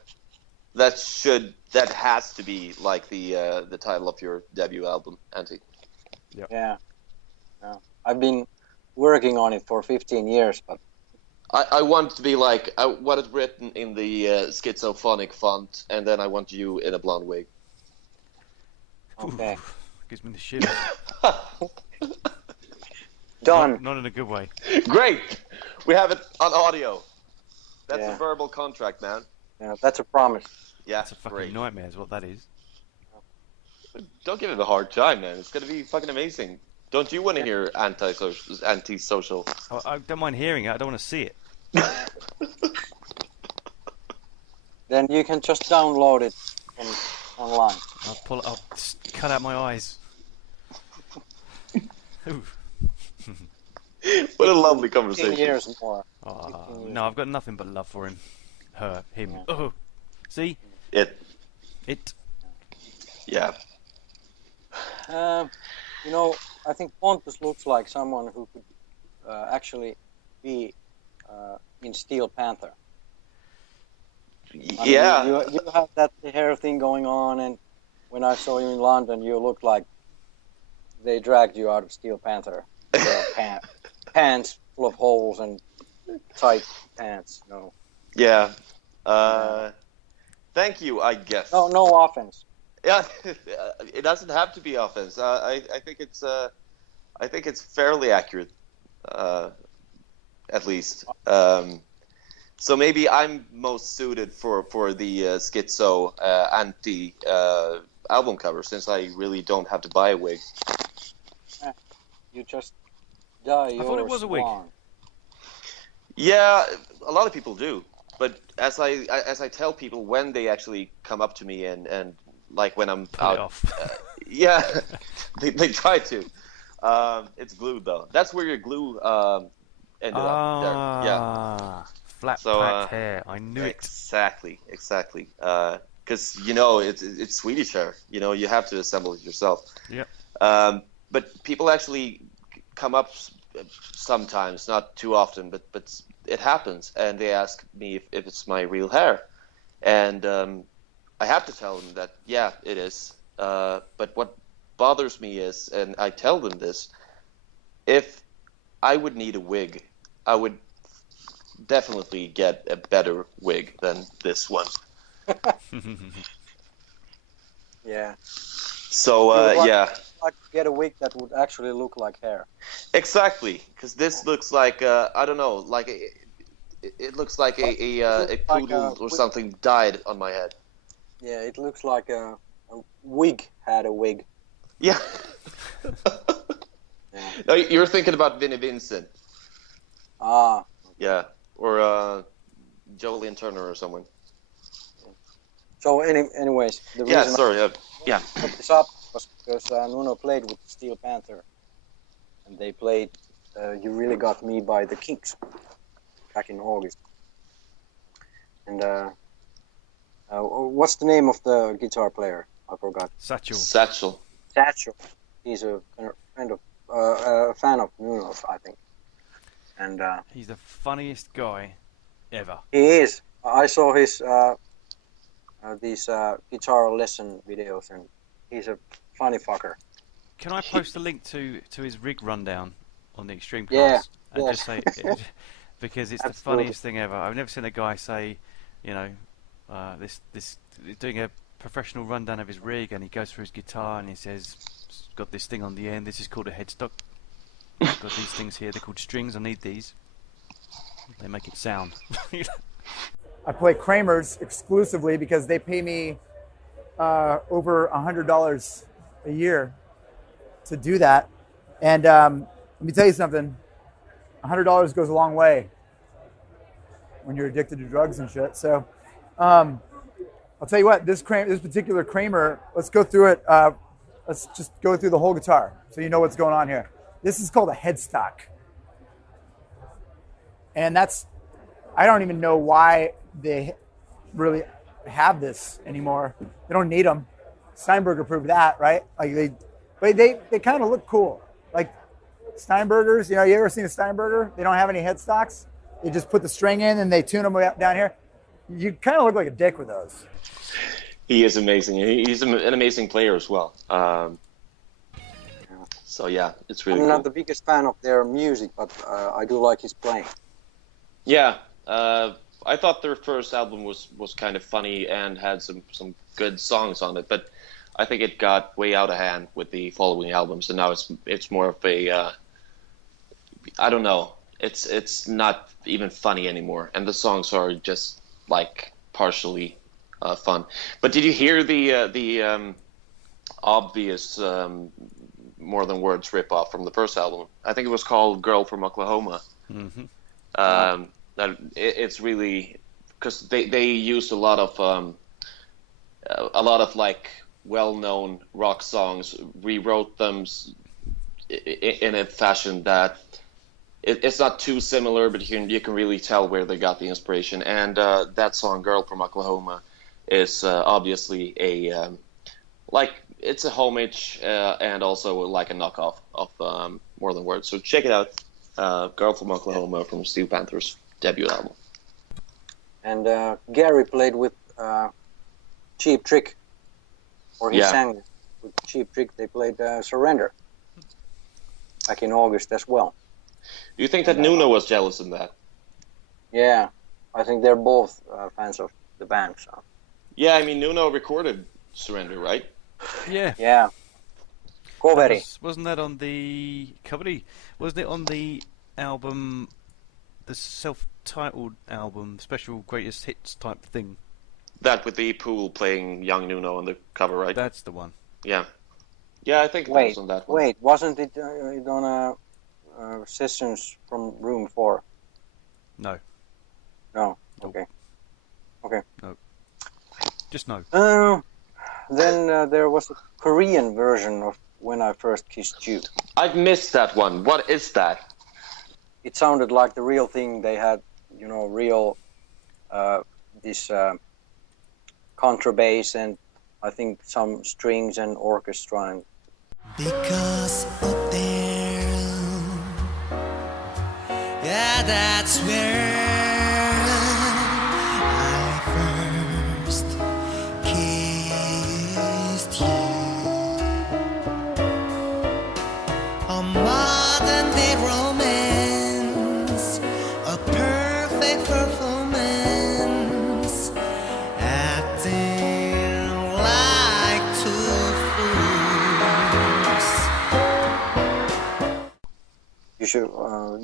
That has to be like the title of your debut album, Anti. Yeah. I've been working on it for 15 years, but I want to be like I want it written in the schizophonic font, and then I want you in a blonde wig. okay. Oof, gives me the shivers. Done. Not in a good way. Great, we have it on audio. That's Yeah. a verbal contract, man. Yeah, that's a promise. Yeah, It's a fucking great. nightmare, is what that is. Don't give it a hard time, man. It's gonna be fucking amazing. Don't you want to hear antisocial? I don't mind hearing it. I don't want to see it. Then you can just download it online. I'll cut out my eyes. Oof. What a lovely 15 conversation. years more. Oh, 15 years. no, I've got nothing but love for him. Her, him. Yeah. Oh, see? It, Yeah. You know, I think Pontus looks like someone who could actually be in Steel Panther. I mean, yeah. you have that hair thing going on, and when I saw you in London, you looked like they dragged you out of Steel Panther. Pants full of holes and tight pants. No. Yeah. Thank you, I guess. No offense. Yeah, it doesn't have to be offense. I think it's fairly accurate, at least. So maybe I'm most suited for the schizo anti album cover, since I really don't have to buy a wig. You just dye your thought it was a wig. swan. Yeah, a lot of people do. But as I tell people when they actually come up to me and like when I'm Pull out, it off. yeah, they try to. It's glued though. That's where your glue ended up. There. Yeah. Flat So, packed hair. I knew it. Exactly. Because it's Swedish hair. You have to assemble it yourself. Yep. But people actually come up sometimes, not too often, but it happens, and they ask me if it's my real hair, and I have to tell them that yeah, it is. But what bothers me is, and I tell them this, if I would need a wig, I would definitely get a better wig than this one. Yeah. So yeah. Like to get a wig that would actually look like hair. Exactly, because this looks like I don't know, like it looks like a poodle or something died on my head. Yeah, it looks like a wig had a wig. Yeah. Yeah. No, you're thinking about Vinnie Vincent. Ah. Yeah, or Jolene Turner or someone. So anyways, the Yeah, reason sorry. Yeah. I put this up was because Nuno played with Steel Panther, and they played "You Really Got Me" by the Kinks back in August. And what's the name of the guitar player? I forgot. Satchel. Satchel. Satchel. He's a friend of a fan of Nuno's, I think. and He's the funniest guy ever. he is. I saw his these guitar lesson videos, and he's a funny fucker. Can I post a link to his rig rundown on the Extremecast Yeah, and yes. just say because it's the Absolutely. funniest thing ever. I've never seen a guy say, you know, this doing a professional rundown of his rig, and he goes through his guitar and he says, "It's got this thing on the end. This is called a headstock. It's got these things here. They're called strings. I need these. They make it sound." I play Kramer's exclusively because they pay me over $100 a year to do that. And let me tell you something, $100 goes a long way when you're addicted to drugs and shit. So I'll tell you what, this particular Kramer, let's go through it. Let's just go through the whole guitar so you know what's going on here. This is called a headstock. And I don't even know why they really have this anymore. They don't need them. Steinberger proved that, right? But they kind of look cool. Like Steinbergers, you ever seen a Steinberger? They don't have any headstocks. They just put the string in and they tune them down here. You kind of look like a dick with those. He is amazing. He's an amazing player as well. So yeah, it's really I'm cool. not the biggest fan of their music, but I do like his playing. Yeah, I thought their first album was kind of funny and had some good songs on it, but I think it got way out of hand with the following albums, and now it's more of a I don't know. It's not even funny anymore, and the songs are just like partially fun. But did you hear the obvious More Than Words ripoff from the first album? I think it was called "Girl from Oklahoma." Mm-hmm. It's really because they used a lot of like well-known rock songs, rewrote them in a fashion that it's not too similar, but you can really tell where they got the inspiration. And that song "Girl from Oklahoma" is obviously a it's a homage and also like a knockoff of More Than Words. So check it out, "Girl from Oklahoma" from Steel Panther's debut album. And Gary played with Cheap Trick, or he sang with Cheap Trick. They played "Surrender" back in August as well. Do you think that Nuno was jealous in that? Yeah, I think they're both fans of the band. So. Yeah, I mean Nuno recorded "Surrender," right? Yeah. Yeah. Coveri. Wasn't that on the Coveri? Wasn't it on the album, the self-titled album, special greatest hits type thing? That with the pool playing young Nuno on the cover, right? That's the one. Yeah. Yeah, I think it was on that one. Wait, wasn't it on Sessions from Room 4? No. No. Nope. Okay. No. Just no. Then there was a Korean version of When I First Kissed You. I've missed that one. What is that? It sounded like the real thing. They had, real this contrabass and I think some strings and orchestra. And Because up there, yeah, that's where I first kissed you. A modern day romance, a perfect performance, acting like two fools.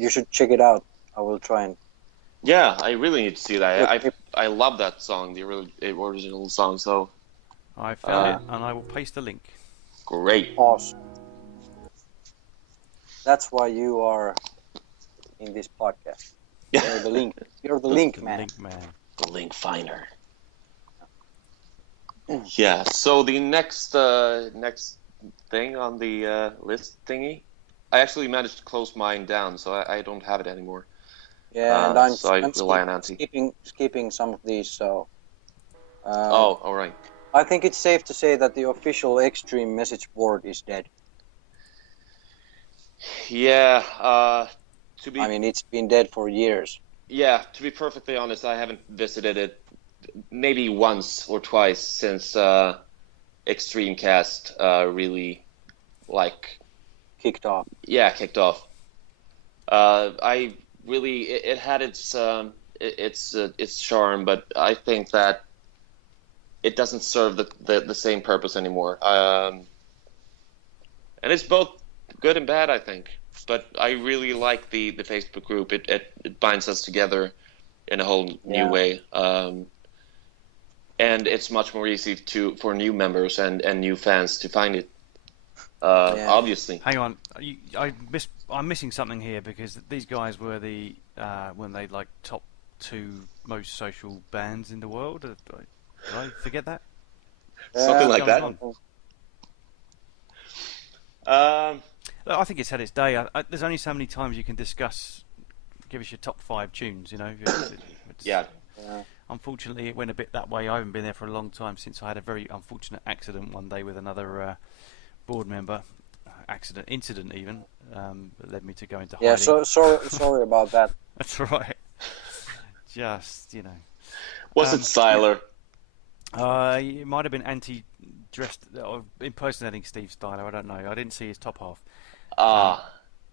you should check it out. I will try and. Yeah, I really need to see that. I love that song, the original song. So I found it, and I will paste a link. great. Awesome. That's why you are in this podcast. You're the link. You're the link man. Link man. The link finder. Yeah. So the next thing on the list thingy, I actually managed to close mine down, so I don't have it anymore. Yeah, and I'm, so I I'm rely on Auntie. skipping some of these. So. All right. I think it's safe to say that the official Extreme message board is dead. Yeah. To be, I mean, it's been dead for years. yeah, to be perfectly honest, I haven't visited it maybe once or twice since Extremecast really like Kicked off. kicked off. I really it had its charm, but I think that it doesn't serve the same purpose anymore. And it's both good and bad, I think. But I really like the Facebook group. It binds us together in a whole new way. And it's much more easy for new members and new fans to find it. Obviously. Hang on, I'm missing something here because these guys were the when they like top 2 most social bands in the world. Did I forget that? Something like that. Look, I think it's had its day. There's only so many times you can give us your top 5 tunes. You know. Yeah. Unfortunately, it went a bit that way. I haven't been there for a long time since I had a very unfortunate accident one day with another board member. Incident even, that led me to go into hiding. Yeah, sorry about that. That's all right. Just, Was it Styler? It might have been dressed or impersonating Steve Styler. I don't know. I didn't see his top half.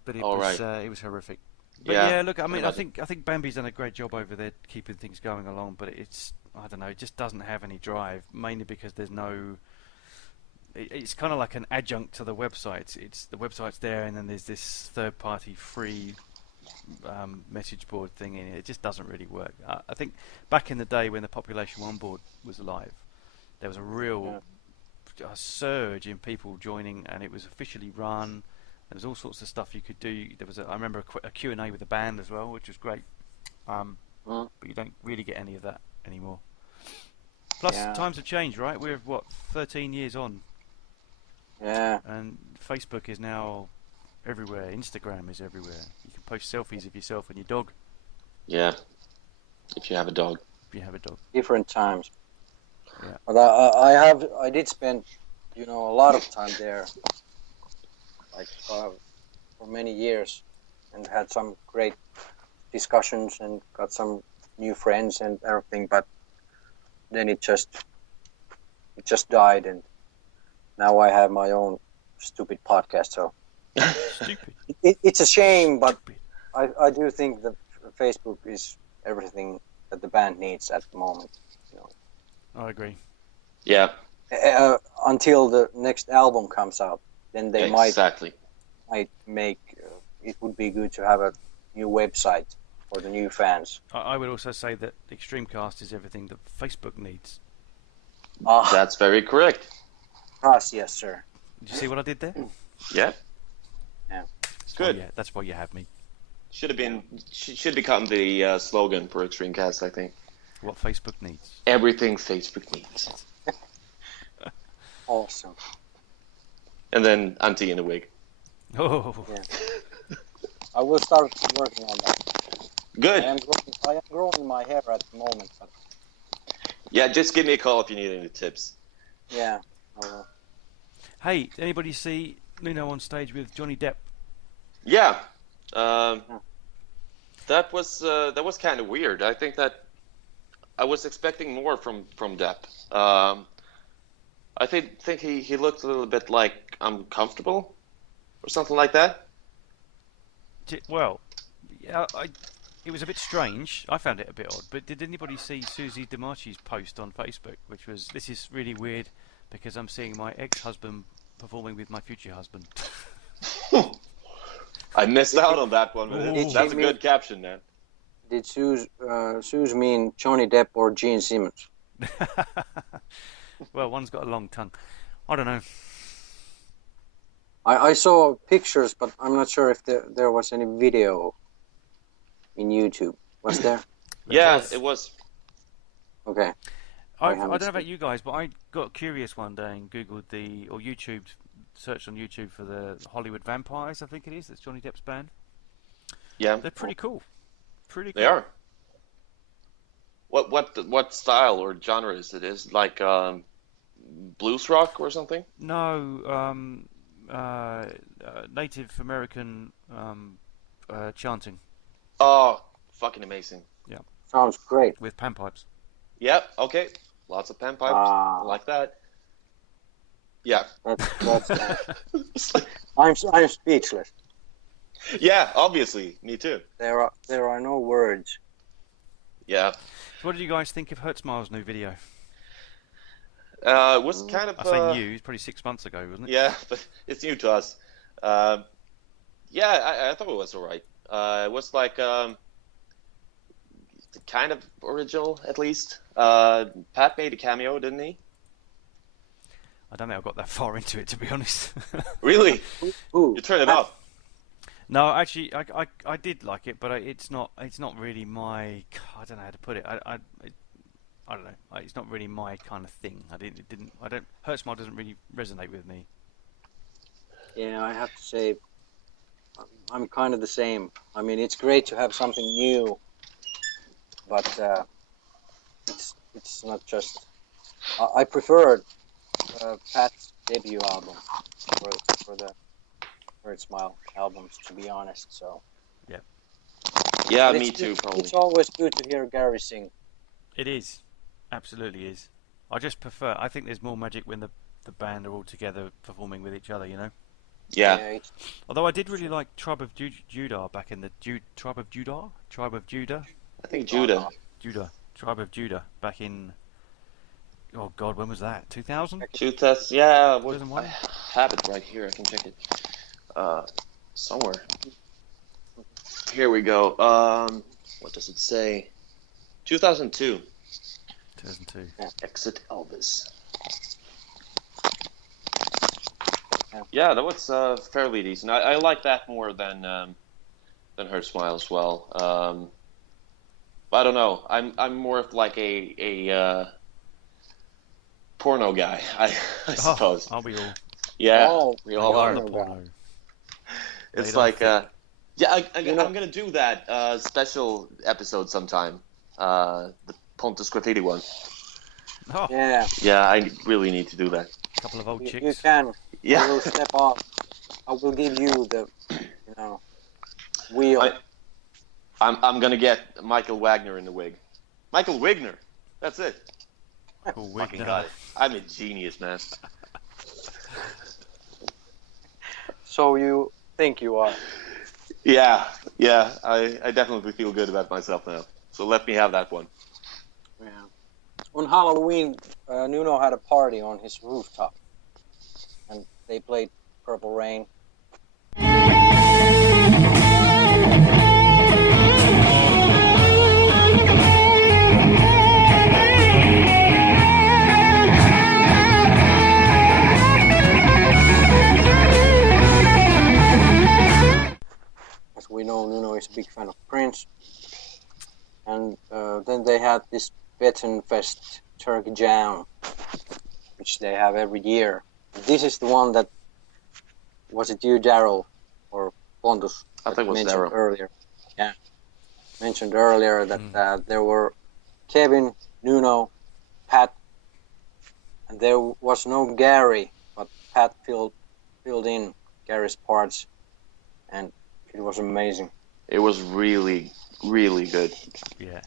But it was horrific. But yeah, look, I mean, I think Bambi's done a great job over there keeping things going along. But I don't know, it just doesn't have any drive. Mainly because there's no. It's kind of like an adjunct to the website. It's the website's there, and then there's this third-party free message board thing in it. It just doesn't really work. I think back in the day when the Population One board was alive, there was a real surge in people joining, and it was officially run. There was all sorts of stuff you could do. There was I remember a Q&A with the band as well, which was great. But you don't really get any of that anymore. Plus, times have changed, right? We're 13 years on. Yeah. And Facebook is now everywhere. Instagram is everywhere. You can post selfies of yourself and your dog. Yeah. If you have a dog. Different times. Yeah. But I did spend, a lot of time there, like for many years, and had some great discussions and got some new friends and everything. But then it just died, and now I have my own stupid podcast. So Stupid. It's a shame, but I do think that Facebook is everything that the band needs at the moment. I agree. Yeah. Until the next album comes out, then they might make. It would be good to have a new website for the new fans. I would also say that Extremecast is everything that Facebook needs. That's very correct. Yes, sir. Did you see what I did there? Yeah. Yeah. Good. Yeah, that's why you have me. Should become the slogan for Extremecast, I think. What Facebook needs. Everything Facebook needs. Awesome. And then Auntie in a wig. Oh. Yeah. I will start working on that. Good. I am growing my hair at the moment. But... Yeah, just give me a call if you need any tips. Yeah. I will. Hey, anybody see Nuno on stage with Johnny Depp? Yeah. That was kind of weird. I think that I was expecting more from Depp. I think he looked a little bit like uncomfortable or something like that. Well, yeah, it was a bit strange. I found it a bit odd. But did anybody see Susie DiMarchi's post on Facebook, which was, "This is really weird because I'm seeing my ex-husband performing with my future husband." I missed out on that one. That's a good caption, man. Did Suze mean Johnny Depp or Gene Simmons? Well, one's got a long tongue. I don't know. I saw pictures, but I'm not sure if there was any video in YouTube. Was there? Yeah, it was. Okay. I don't know about you guys, but I got curious one day and Googled searched on YouTube for the Hollywood Vampires, I think it is. That's Johnny Depp's band. Yeah. They're pretty cool. Pretty cool. They are. What style or genre is it? Is it like blues rock or something? No, Native American chanting. Oh, fucking amazing. Sounds great. With panpipes. Yep. Okay. Lots of panpipes. Ah. Like that. Yeah. That's I'm speechless. Yeah. Obviously. Me too. There are no words. Yeah. So what did you guys think of Hertzmile's new video? It was kind of. I say new. It's probably 6 months ago, wasn't it? Yeah, but it's new to us. Yeah, I thought it was alright. It was like kind of original, at least. Pat made a cameo, didn't he? I don't think I got that far into it, to be honest. Really? Who? You turned it off. No, actually, I did like it, but it's not really my. I don't know how to put it. I don't know. It's not really my kind of thing. Hertzmile doesn't really resonate with me. Yeah, I have to say, I'm kind of the same. I mean, it's great to have something new, but it's not just. I preferred Pat's debut album for the Hertzmile albums, to be honest. So. Yeah, But me too, probably. It's always good to hear Gary sing. It is, absolutely is. I just prefer. I think there's more magic when the band are all together performing with each other. You know. Yeah. Although I did really like Tribe of Judah back in the Tribe of Judah. I think Judah. Tribe of Judah back in. Oh God, when was that? 2000? Yeah. 2001? I have it right here. I can check it. Somewhere. Here we go. What does it say? 2002. 2002. Exit Elvis. Yeah, that was fairly decent. I like that more than Hertzmile as well. I don't know. I'm more of like a porno guy. I suppose. Are we all? Yeah, we all are. The porno. It's like I'm gonna do that special episode sometime. The Pontus Graffiti one. Oh, Yeah, Yeah, I really need to do that. a couple of old you chicks. can. Yeah. I will step off. I will give you the, wheel. I'm gonna get Michael Wagner in the wig. Michael Wigner. That's it. Cool, Fucking wig got it. I'm a genius, man. So you think you are? Yeah. I definitely feel good about myself now. So let me have that one. Yeah. On Halloween, Nuno had a party on his rooftop, and they played Purple Rain. As we know, Nuno is a big fan of Prince. And then they had this Bettenfest Turkey Jam, which they have every year. This is the one that, was it you, Daryl, or Pontus? I think it was mentioned Daryl. earlier. Yeah, mentioned earlier that there were Kevin, Nuno, Pat, and there was no Gary, but Pat filled in Gary's parts, and it was amazing. It was really, really good. Yeah.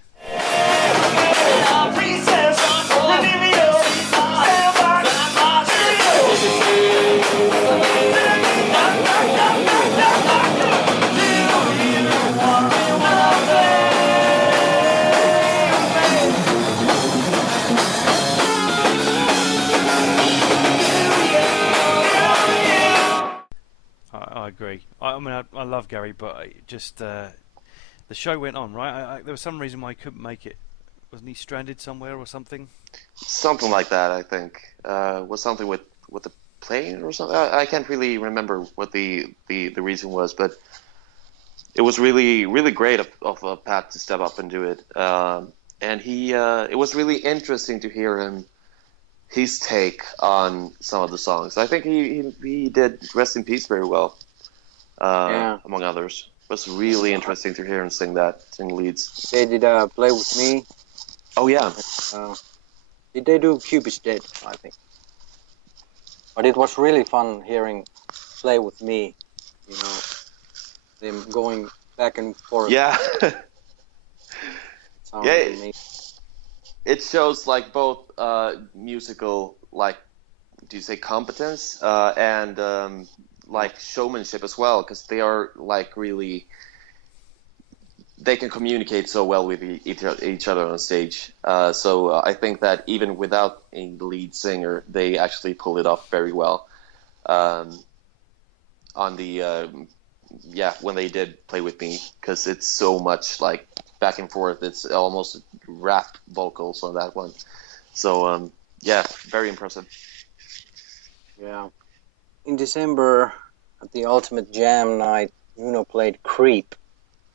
I agree. I mean, I love Gary, but the show went on, right? There was some reason why he couldn't make it. Wasn't he stranded somewhere or something? Something like that, I think. Was something with the plane or something? I can't really remember what the reason was, but it was really, really great of Pat to step up and do it. And it was really interesting to hear his take on some of the songs. I think he did Rest in Peace very well, among others. It was really interesting to hear him sing leads. They did Play With Me. Oh, yeah. Did they do Cupid's Dead, I think. But it was really fun hearing Play With Me, them going back and forth. Yeah. Sounds Yeah. amazing. It shows like both musical, like, do you say competence, and like showmanship as well, because they are like really, they can communicate so well with each other on stage. So I think that even without a lead singer, they actually pull it off very well. On the when they did Play With Me, because it's so much like back and forth. It's almost rap vocals on that one. So very impressive. Yeah. In December, at the Ultimate Jam night, Uno played Creep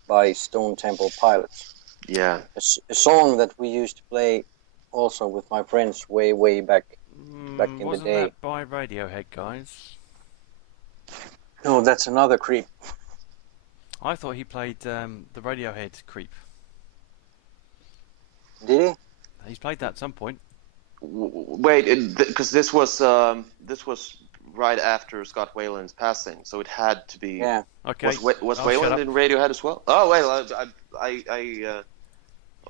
by Stone Temple Pilots. Yeah. A song that we used to play also with my friends way back in the Wasn't day. that by Radiohead, guys? No, that's another Creep. I thought he played the Radiohead Creep. Did he? He's played that at some point. Wait, because this was right after Scott Weiland's passing, so it had to be. Yeah. Okay. Was I'll shut Weiland up. in Radiohead as well? Oh wait, I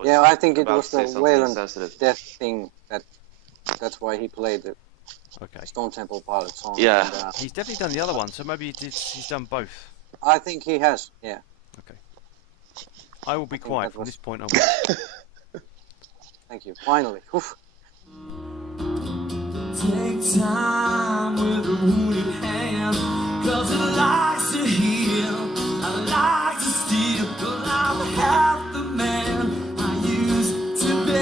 Yeah, I think it about was to the say something Wayland insensitive. death thing that's why he played the Okay. Stone Temple Pilots song. Yeah. And, He's definitely done the other one, so maybe he's done both. I think he has. Yeah. Okay. I will be think quiet that from was- this point onwards. Thank you. Finally. Oof. Take time with a wounded hand, 'cause it likes to heal, I like to steal, 'cause I'm half the man I used to be.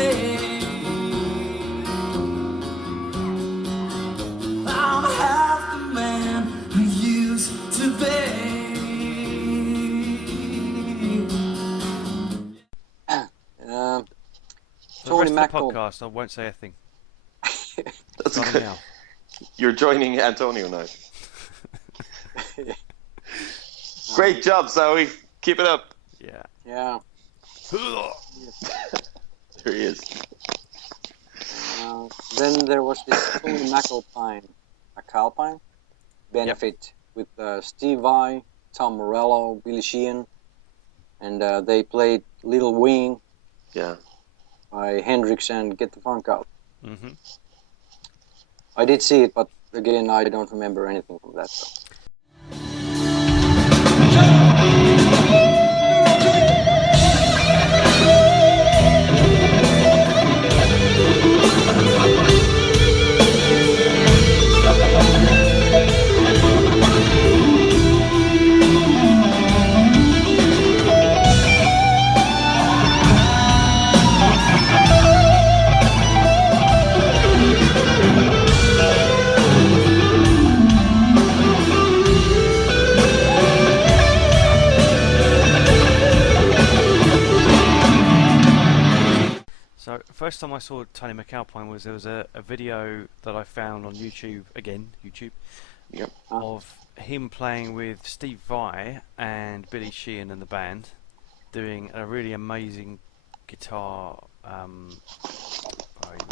I'm half the man I used to be. For the rest of the Mackle. podcast, I won't say a thing. That's Starting good. now. You're joining Antonio now. Great job, Zoe. Keep it up. Yeah. Yeah. There he is. Then there was this Tony McAlpine benefit with Steve Vai, Tom Morello, Billy Sheehan, and they played Little Wing Yeah. by Hendrix and Get the Funk Out. Mm-hmm. I did see it, but again, I don't remember anything from that. So. So, first time I saw Tony McAlpine was there was a video that I found on YouTube, Yep. of him playing with Steve Vai and Billy Sheehan and the band, doing a really amazing guitar,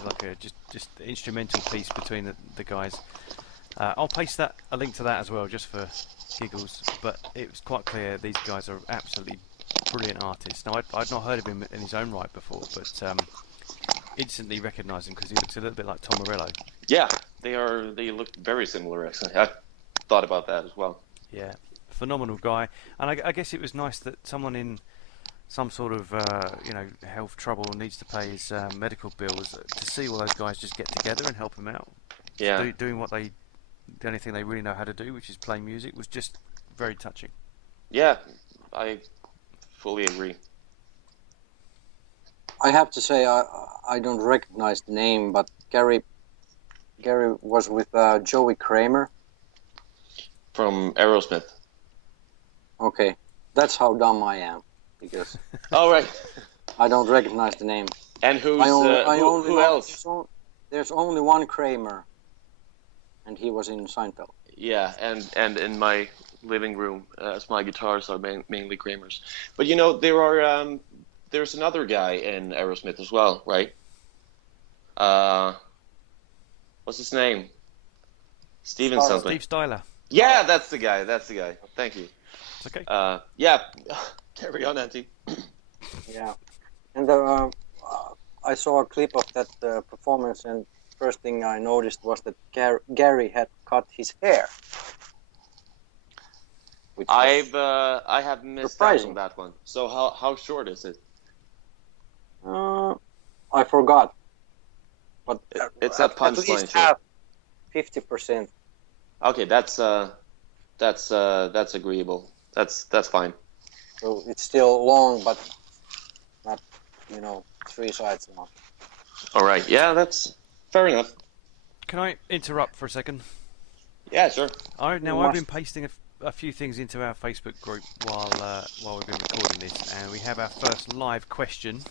like a just instrumental piece between the guys. I'll paste a link to that as well, just for giggles. But it was quite clear these guys are absolutely brilliant artists. Now I'd not heard of him in his own right before, but instantly recognised him because he looks a little bit like Tom Morello. Yeah, they look very similar, actually. I thought about that as well. Yeah, phenomenal guy. And I guess it was nice that someone in some sort of health trouble needs to pay his medical bills, to see all those guys just get together and help him out. Yeah. Doing the only thing they really know how to do, which is play music, was just very touching. Yeah, I fully agree. I have to say I don't recognize the name, but Gary was with Joey Kramer. From Aerosmith. Okay, that's how dumb I am, because Oh, right. I don't recognize the name. And who who else? There's only one Kramer, and he was in Seinfeld. Yeah, and in my living room, as my guitars are mainly Kramers. But there's another guy in Aerosmith as well, right? What's his name? Steven something. Steve Styler. Yeah, that's the guy. Thank you. It's okay. Yeah, Carry on, Auntie. Yeah, and I saw a clip of that performance, and first thing I noticed was that Gary had cut his hair. Which was I have missed out surprising. on that one. So how short is it? I forgot, but It's a at punchline least short. half, 50%. Okay, that's agreeable. That's fine. So it's still long, but not 3 sides long. All right. Yeah, that's fair enough. Can I interrupt for a second? Yeah, sure. I've been pasting a few things into our Facebook group while we've been recording this, and we have our first live question.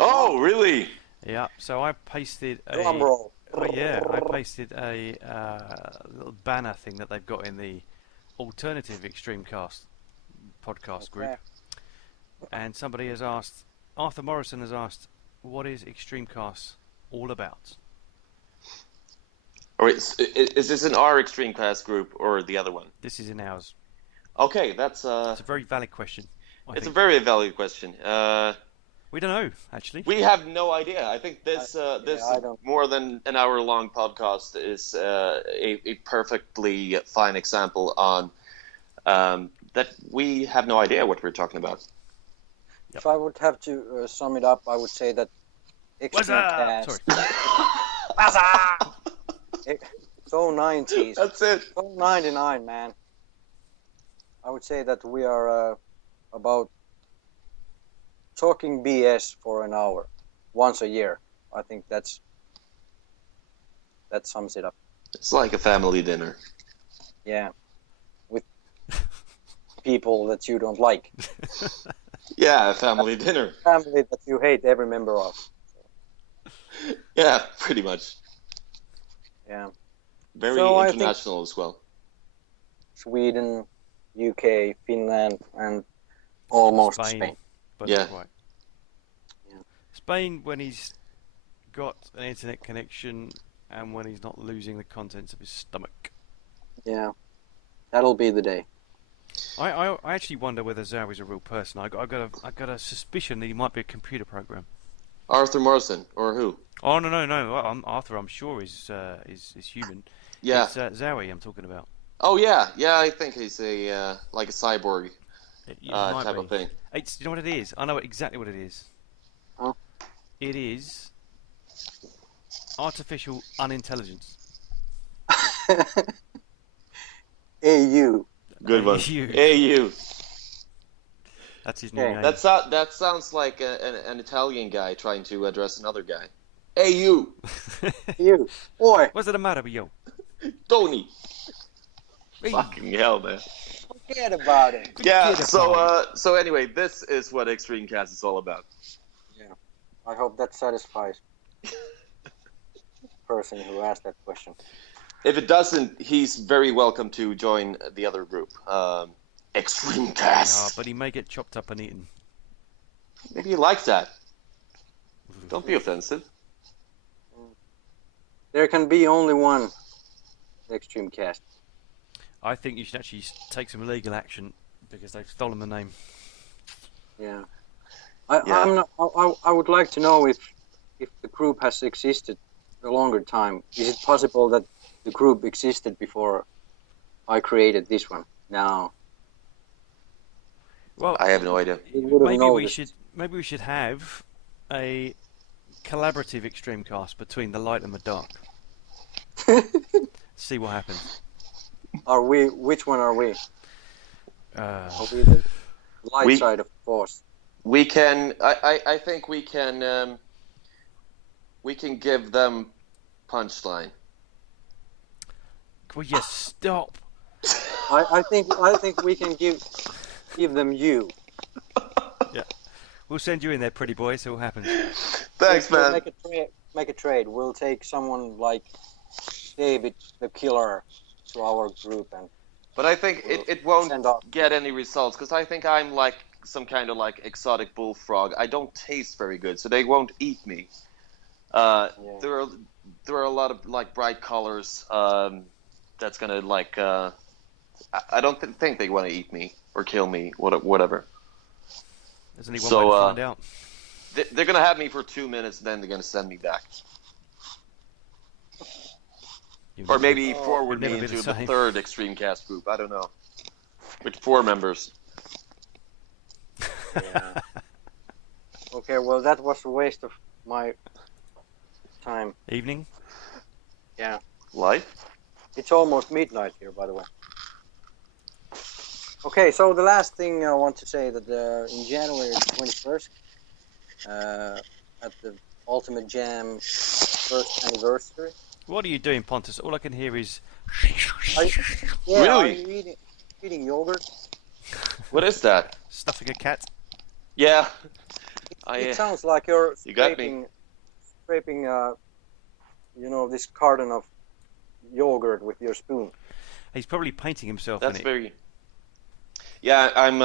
Oh, really? Yeah. So I pasted Drum roll. Oh yeah, I pasted a little banner thing that they've got in the alternative Extremecast podcast group, and somebody has asked, Arthur Morrison has asked, what is Extremecast all about? All right, is this in our Extremecast group or the other one? This is in ours. Okay, that's It's a very valid question. It's a very valid question. We don't know, actually. We have no idea. I think this more than an hour-long podcast is a perfectly fine example on that we have no idea what we're talking about. If I would have to sum it up, I would say that Extremecast. So 90s. That's it. So 99, man. I would say that we are about talking BS for an hour, once a year. I think that sums it up. It's like a family dinner. Yeah, with people that you don't like. Yeah, a family dinner. Family that you hate every member of. Yeah, pretty much. Yeah. Very So international as well. Sweden, UK, Finland, and almost Spain. But yeah. Not quite. Yeah. Spain, when he's got an internet connection and when he's not losing the contents of his stomach. Yeah, that'll be the day. I actually wonder whether Zowi's a real person. I got a suspicion that he might be a computer program. Arthur Morrison, or who? Oh no! Arthur, I'm sure is human. Yeah. It's Zowie I'm talking about. Oh yeah. I think he's a like a cyborg type of thing. It's, you know what it is? I know exactly what it is. Huh? It is artificial unintelligence. AU. Good one. AU. AU. That's his new name. That sounds like an Italian guy trying to address another guy. Hey you, You, boy. What's the matter with you? Tony. Hey. Fucking hell, man. Forget about it. Yeah. So anyway, this is what Extremecast is all about. Yeah. I hope that satisfies the person who asked that question. If it doesn't, he's very welcome to join the other group, Extremecast. Oh, but he may get chopped up and eaten. Maybe he likes that. Don't be offensive. There can be only one Extremecast. I think you should actually take some legal action because they've stolen the name. Yeah. I would like to know if the group has existed a longer time. Is it possible that the group existed before I created this one? No. Well, I have no idea. Maybe we should have a collaborative Extremecast between the light and the dark. See what happens. Are we? Which one are we? Uh, Are we the light side of the force? We can. I think we can. We can give them punchline. will you stop? I think we can give them you. Yeah, we'll send you in there, pretty boy. See what happens. Thanks, We'll man. make a trade. We'll take someone like David the Killer to our group, and But I think we'll it won't send off. get any results because I think I'm like some kind of like exotic bullfrog. I don't taste very good, so they won't eat me. There are a lot of like bright colors. That's gonna like. I don't think they want to eat me or kill me. Whatever. There's only one way to find out. They're gonna have me for 2 minutes, then they're gonna send me back. Or maybe forward me into the third Extremecast group. I don't know. With 4 members. Yeah. Okay, well, that was a waste of my time. Evening? Yeah. Life? It's almost midnight here, by the way. Okay, so the last thing I want to say that in January 21st, at the Ultimate Jam first anniversary. What are you doing, Pontus? All I can hear is... Really? Are Really? you eating yogurt? What is that? Stuffing a cat? Yeah. It sounds like you're You got me. scraping, this carton of yogurt with your spoon. He's probably painting himself That's in it. very... Yeah, I'm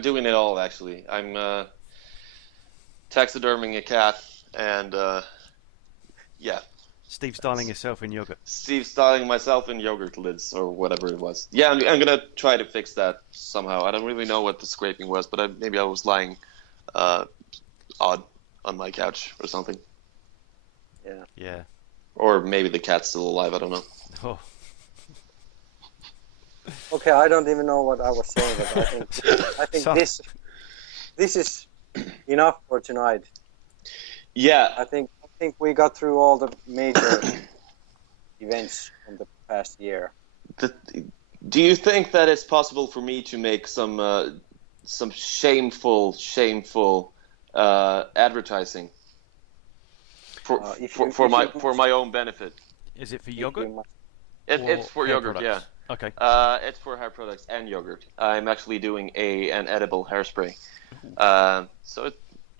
doing it all, actually. I'm taxiderming a cat, and, yeah. Steve styling himself in yogurt. Steve styling myself in yogurt lids, or whatever it was. Yeah, I'm gonna try to fix that somehow. I don't really know what the scraping was, but maybe I was lying odd on my couch or something. Yeah. Yeah. Or Or maybe the cat's still alive, I don't know. Oh. okay, I don't even know what I was saying, but I think Sorry. this is enough for tonight. Yeah, I think we got through all the major events from the past year. do you think that it's possible for me to make some shameful advertising for my own benefit? Is it for yogurt? It's for hair yogurt, products? yeah. Okay. It's for hair products and yogurt. I'm actually doing an edible hairspray. So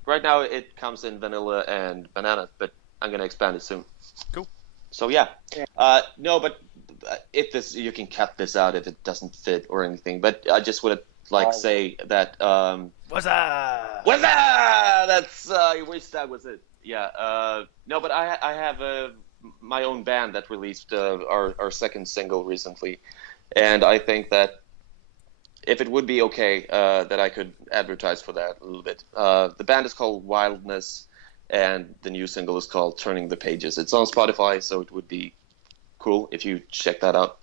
right now it comes in vanilla and banana, but I'm gonna expand it soon. Cool. So yeah. No, but if this, you can cut this out if it doesn't fit or anything. But I just would say that. What's that? What's that? That's. I wish that was it. Yeah. No, but I have my own band that released our second single recently, and I think that if it would be okay, that I could advertise for that a little bit. The band is called Wildness, and the new single is called Turning the Pages. It's on Spotify, so it would be cool if you check that out.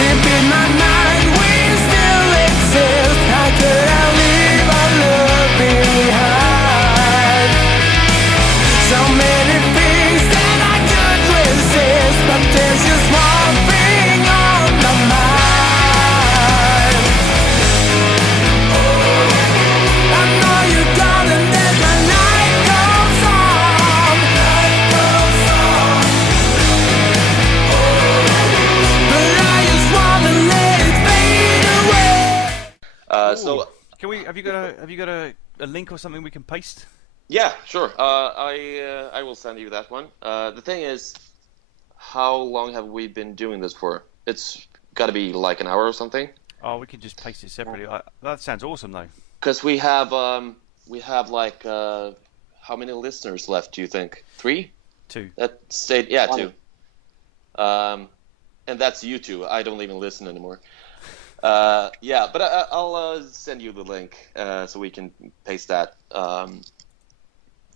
Deep in my mind, we still exist. How could I leave our love behind? So many things that I could resist, but there's just one thing on my mind. I know you're gone, and then the night goes on. But I just wanna let it fade away. So Can we? Have you got a link or something we can paste? yeah, sure. I will send you that one. The thing is, how long have we been doing this for? It's got to be like an hour or something. Oh, we can just paste it separately. That sounds awesome, though. Because we have like how many listeners left? Do you think 3? 2. That stayed, yeah, One. 2. And that's you two. I don't even listen anymore. Yeah, but I'll send you the link so we can paste that.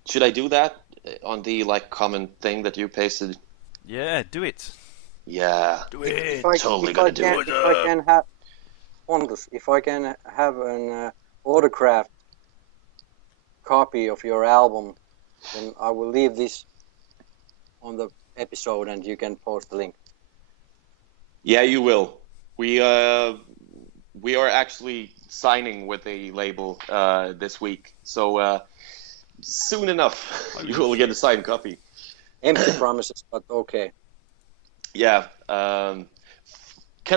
Should I do that on the common thing that you pasted? Yeah, do it. Yeah. Do it. Totally gonna do it. If I can have an autographed copy of your album, then I will leave this on the episode and you can post the link. Yeah, you will. We are actually signing with a label this week, so soon enough you will get a signed copy. Empty promises, but okay. Yeah. Can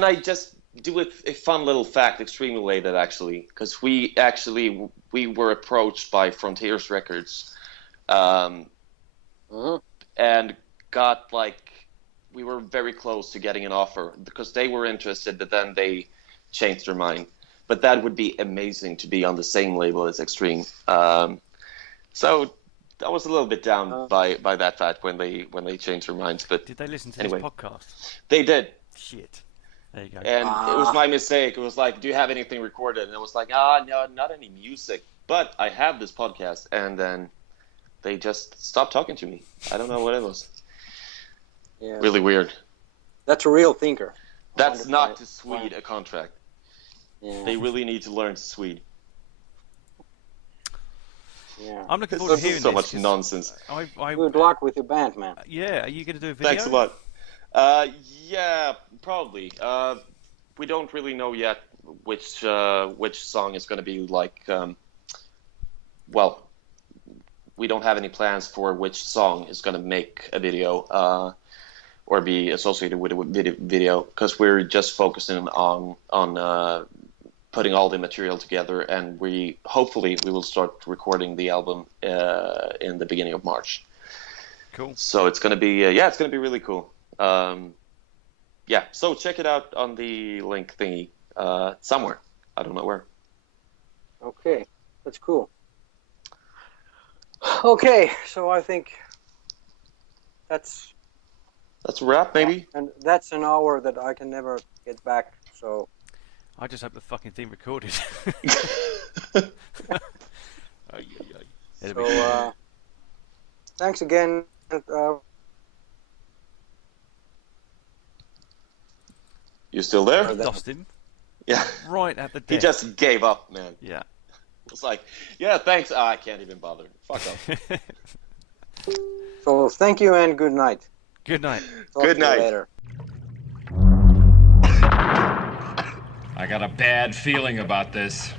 I just do a fun little fact, extremely related actually, because we were approached by Frontiers Records and got we were very close to getting an offer because they were interested, but then they changed their mind. But that would be amazing to be on the same label as Extreme. So I was a little bit down by that fact when they changed their minds. But did they listen to anyway, this podcast? They did. Shit. There you go. And it was my mistake. It was like, do you have anything recorded? And it was like, no, not any music. But I have this podcast. And then they just stopped talking to me. I don't know what it was. Yeah. Really weird. That's a real thinker. That's not to Swede a contract. Yeah. They really need to learn to Swede. Yeah. I'm looking forward to hearing so this. much nonsense. Good luck with your band, man. Yeah, are you going to do a video? Thanks a lot. Yeah, probably. We don't really know yet which song is going to be well, we don't have any plans for which song is going to make a video or be associated with a video because we're just focusing on putting all the material together, and hopefully we will start recording the album in the beginning of March. Cool. So it's going to be it's going to be really cool. So check it out on the link thingy somewhere. I don't know where. Okay, that's cool. Okay, so I think that's a wrap, maybe. And that's an hour that I can never get back. So I just hope the fucking thing recorded. So thanks again. You still there? Lost him. Yeah. Right at the desk. He just gave up, man. Yeah. It's like, yeah, thanks. I can't even bother. Fuck off. So thank you and good night. Good night. Talk Good to you night. later. I got a bad feeling about this.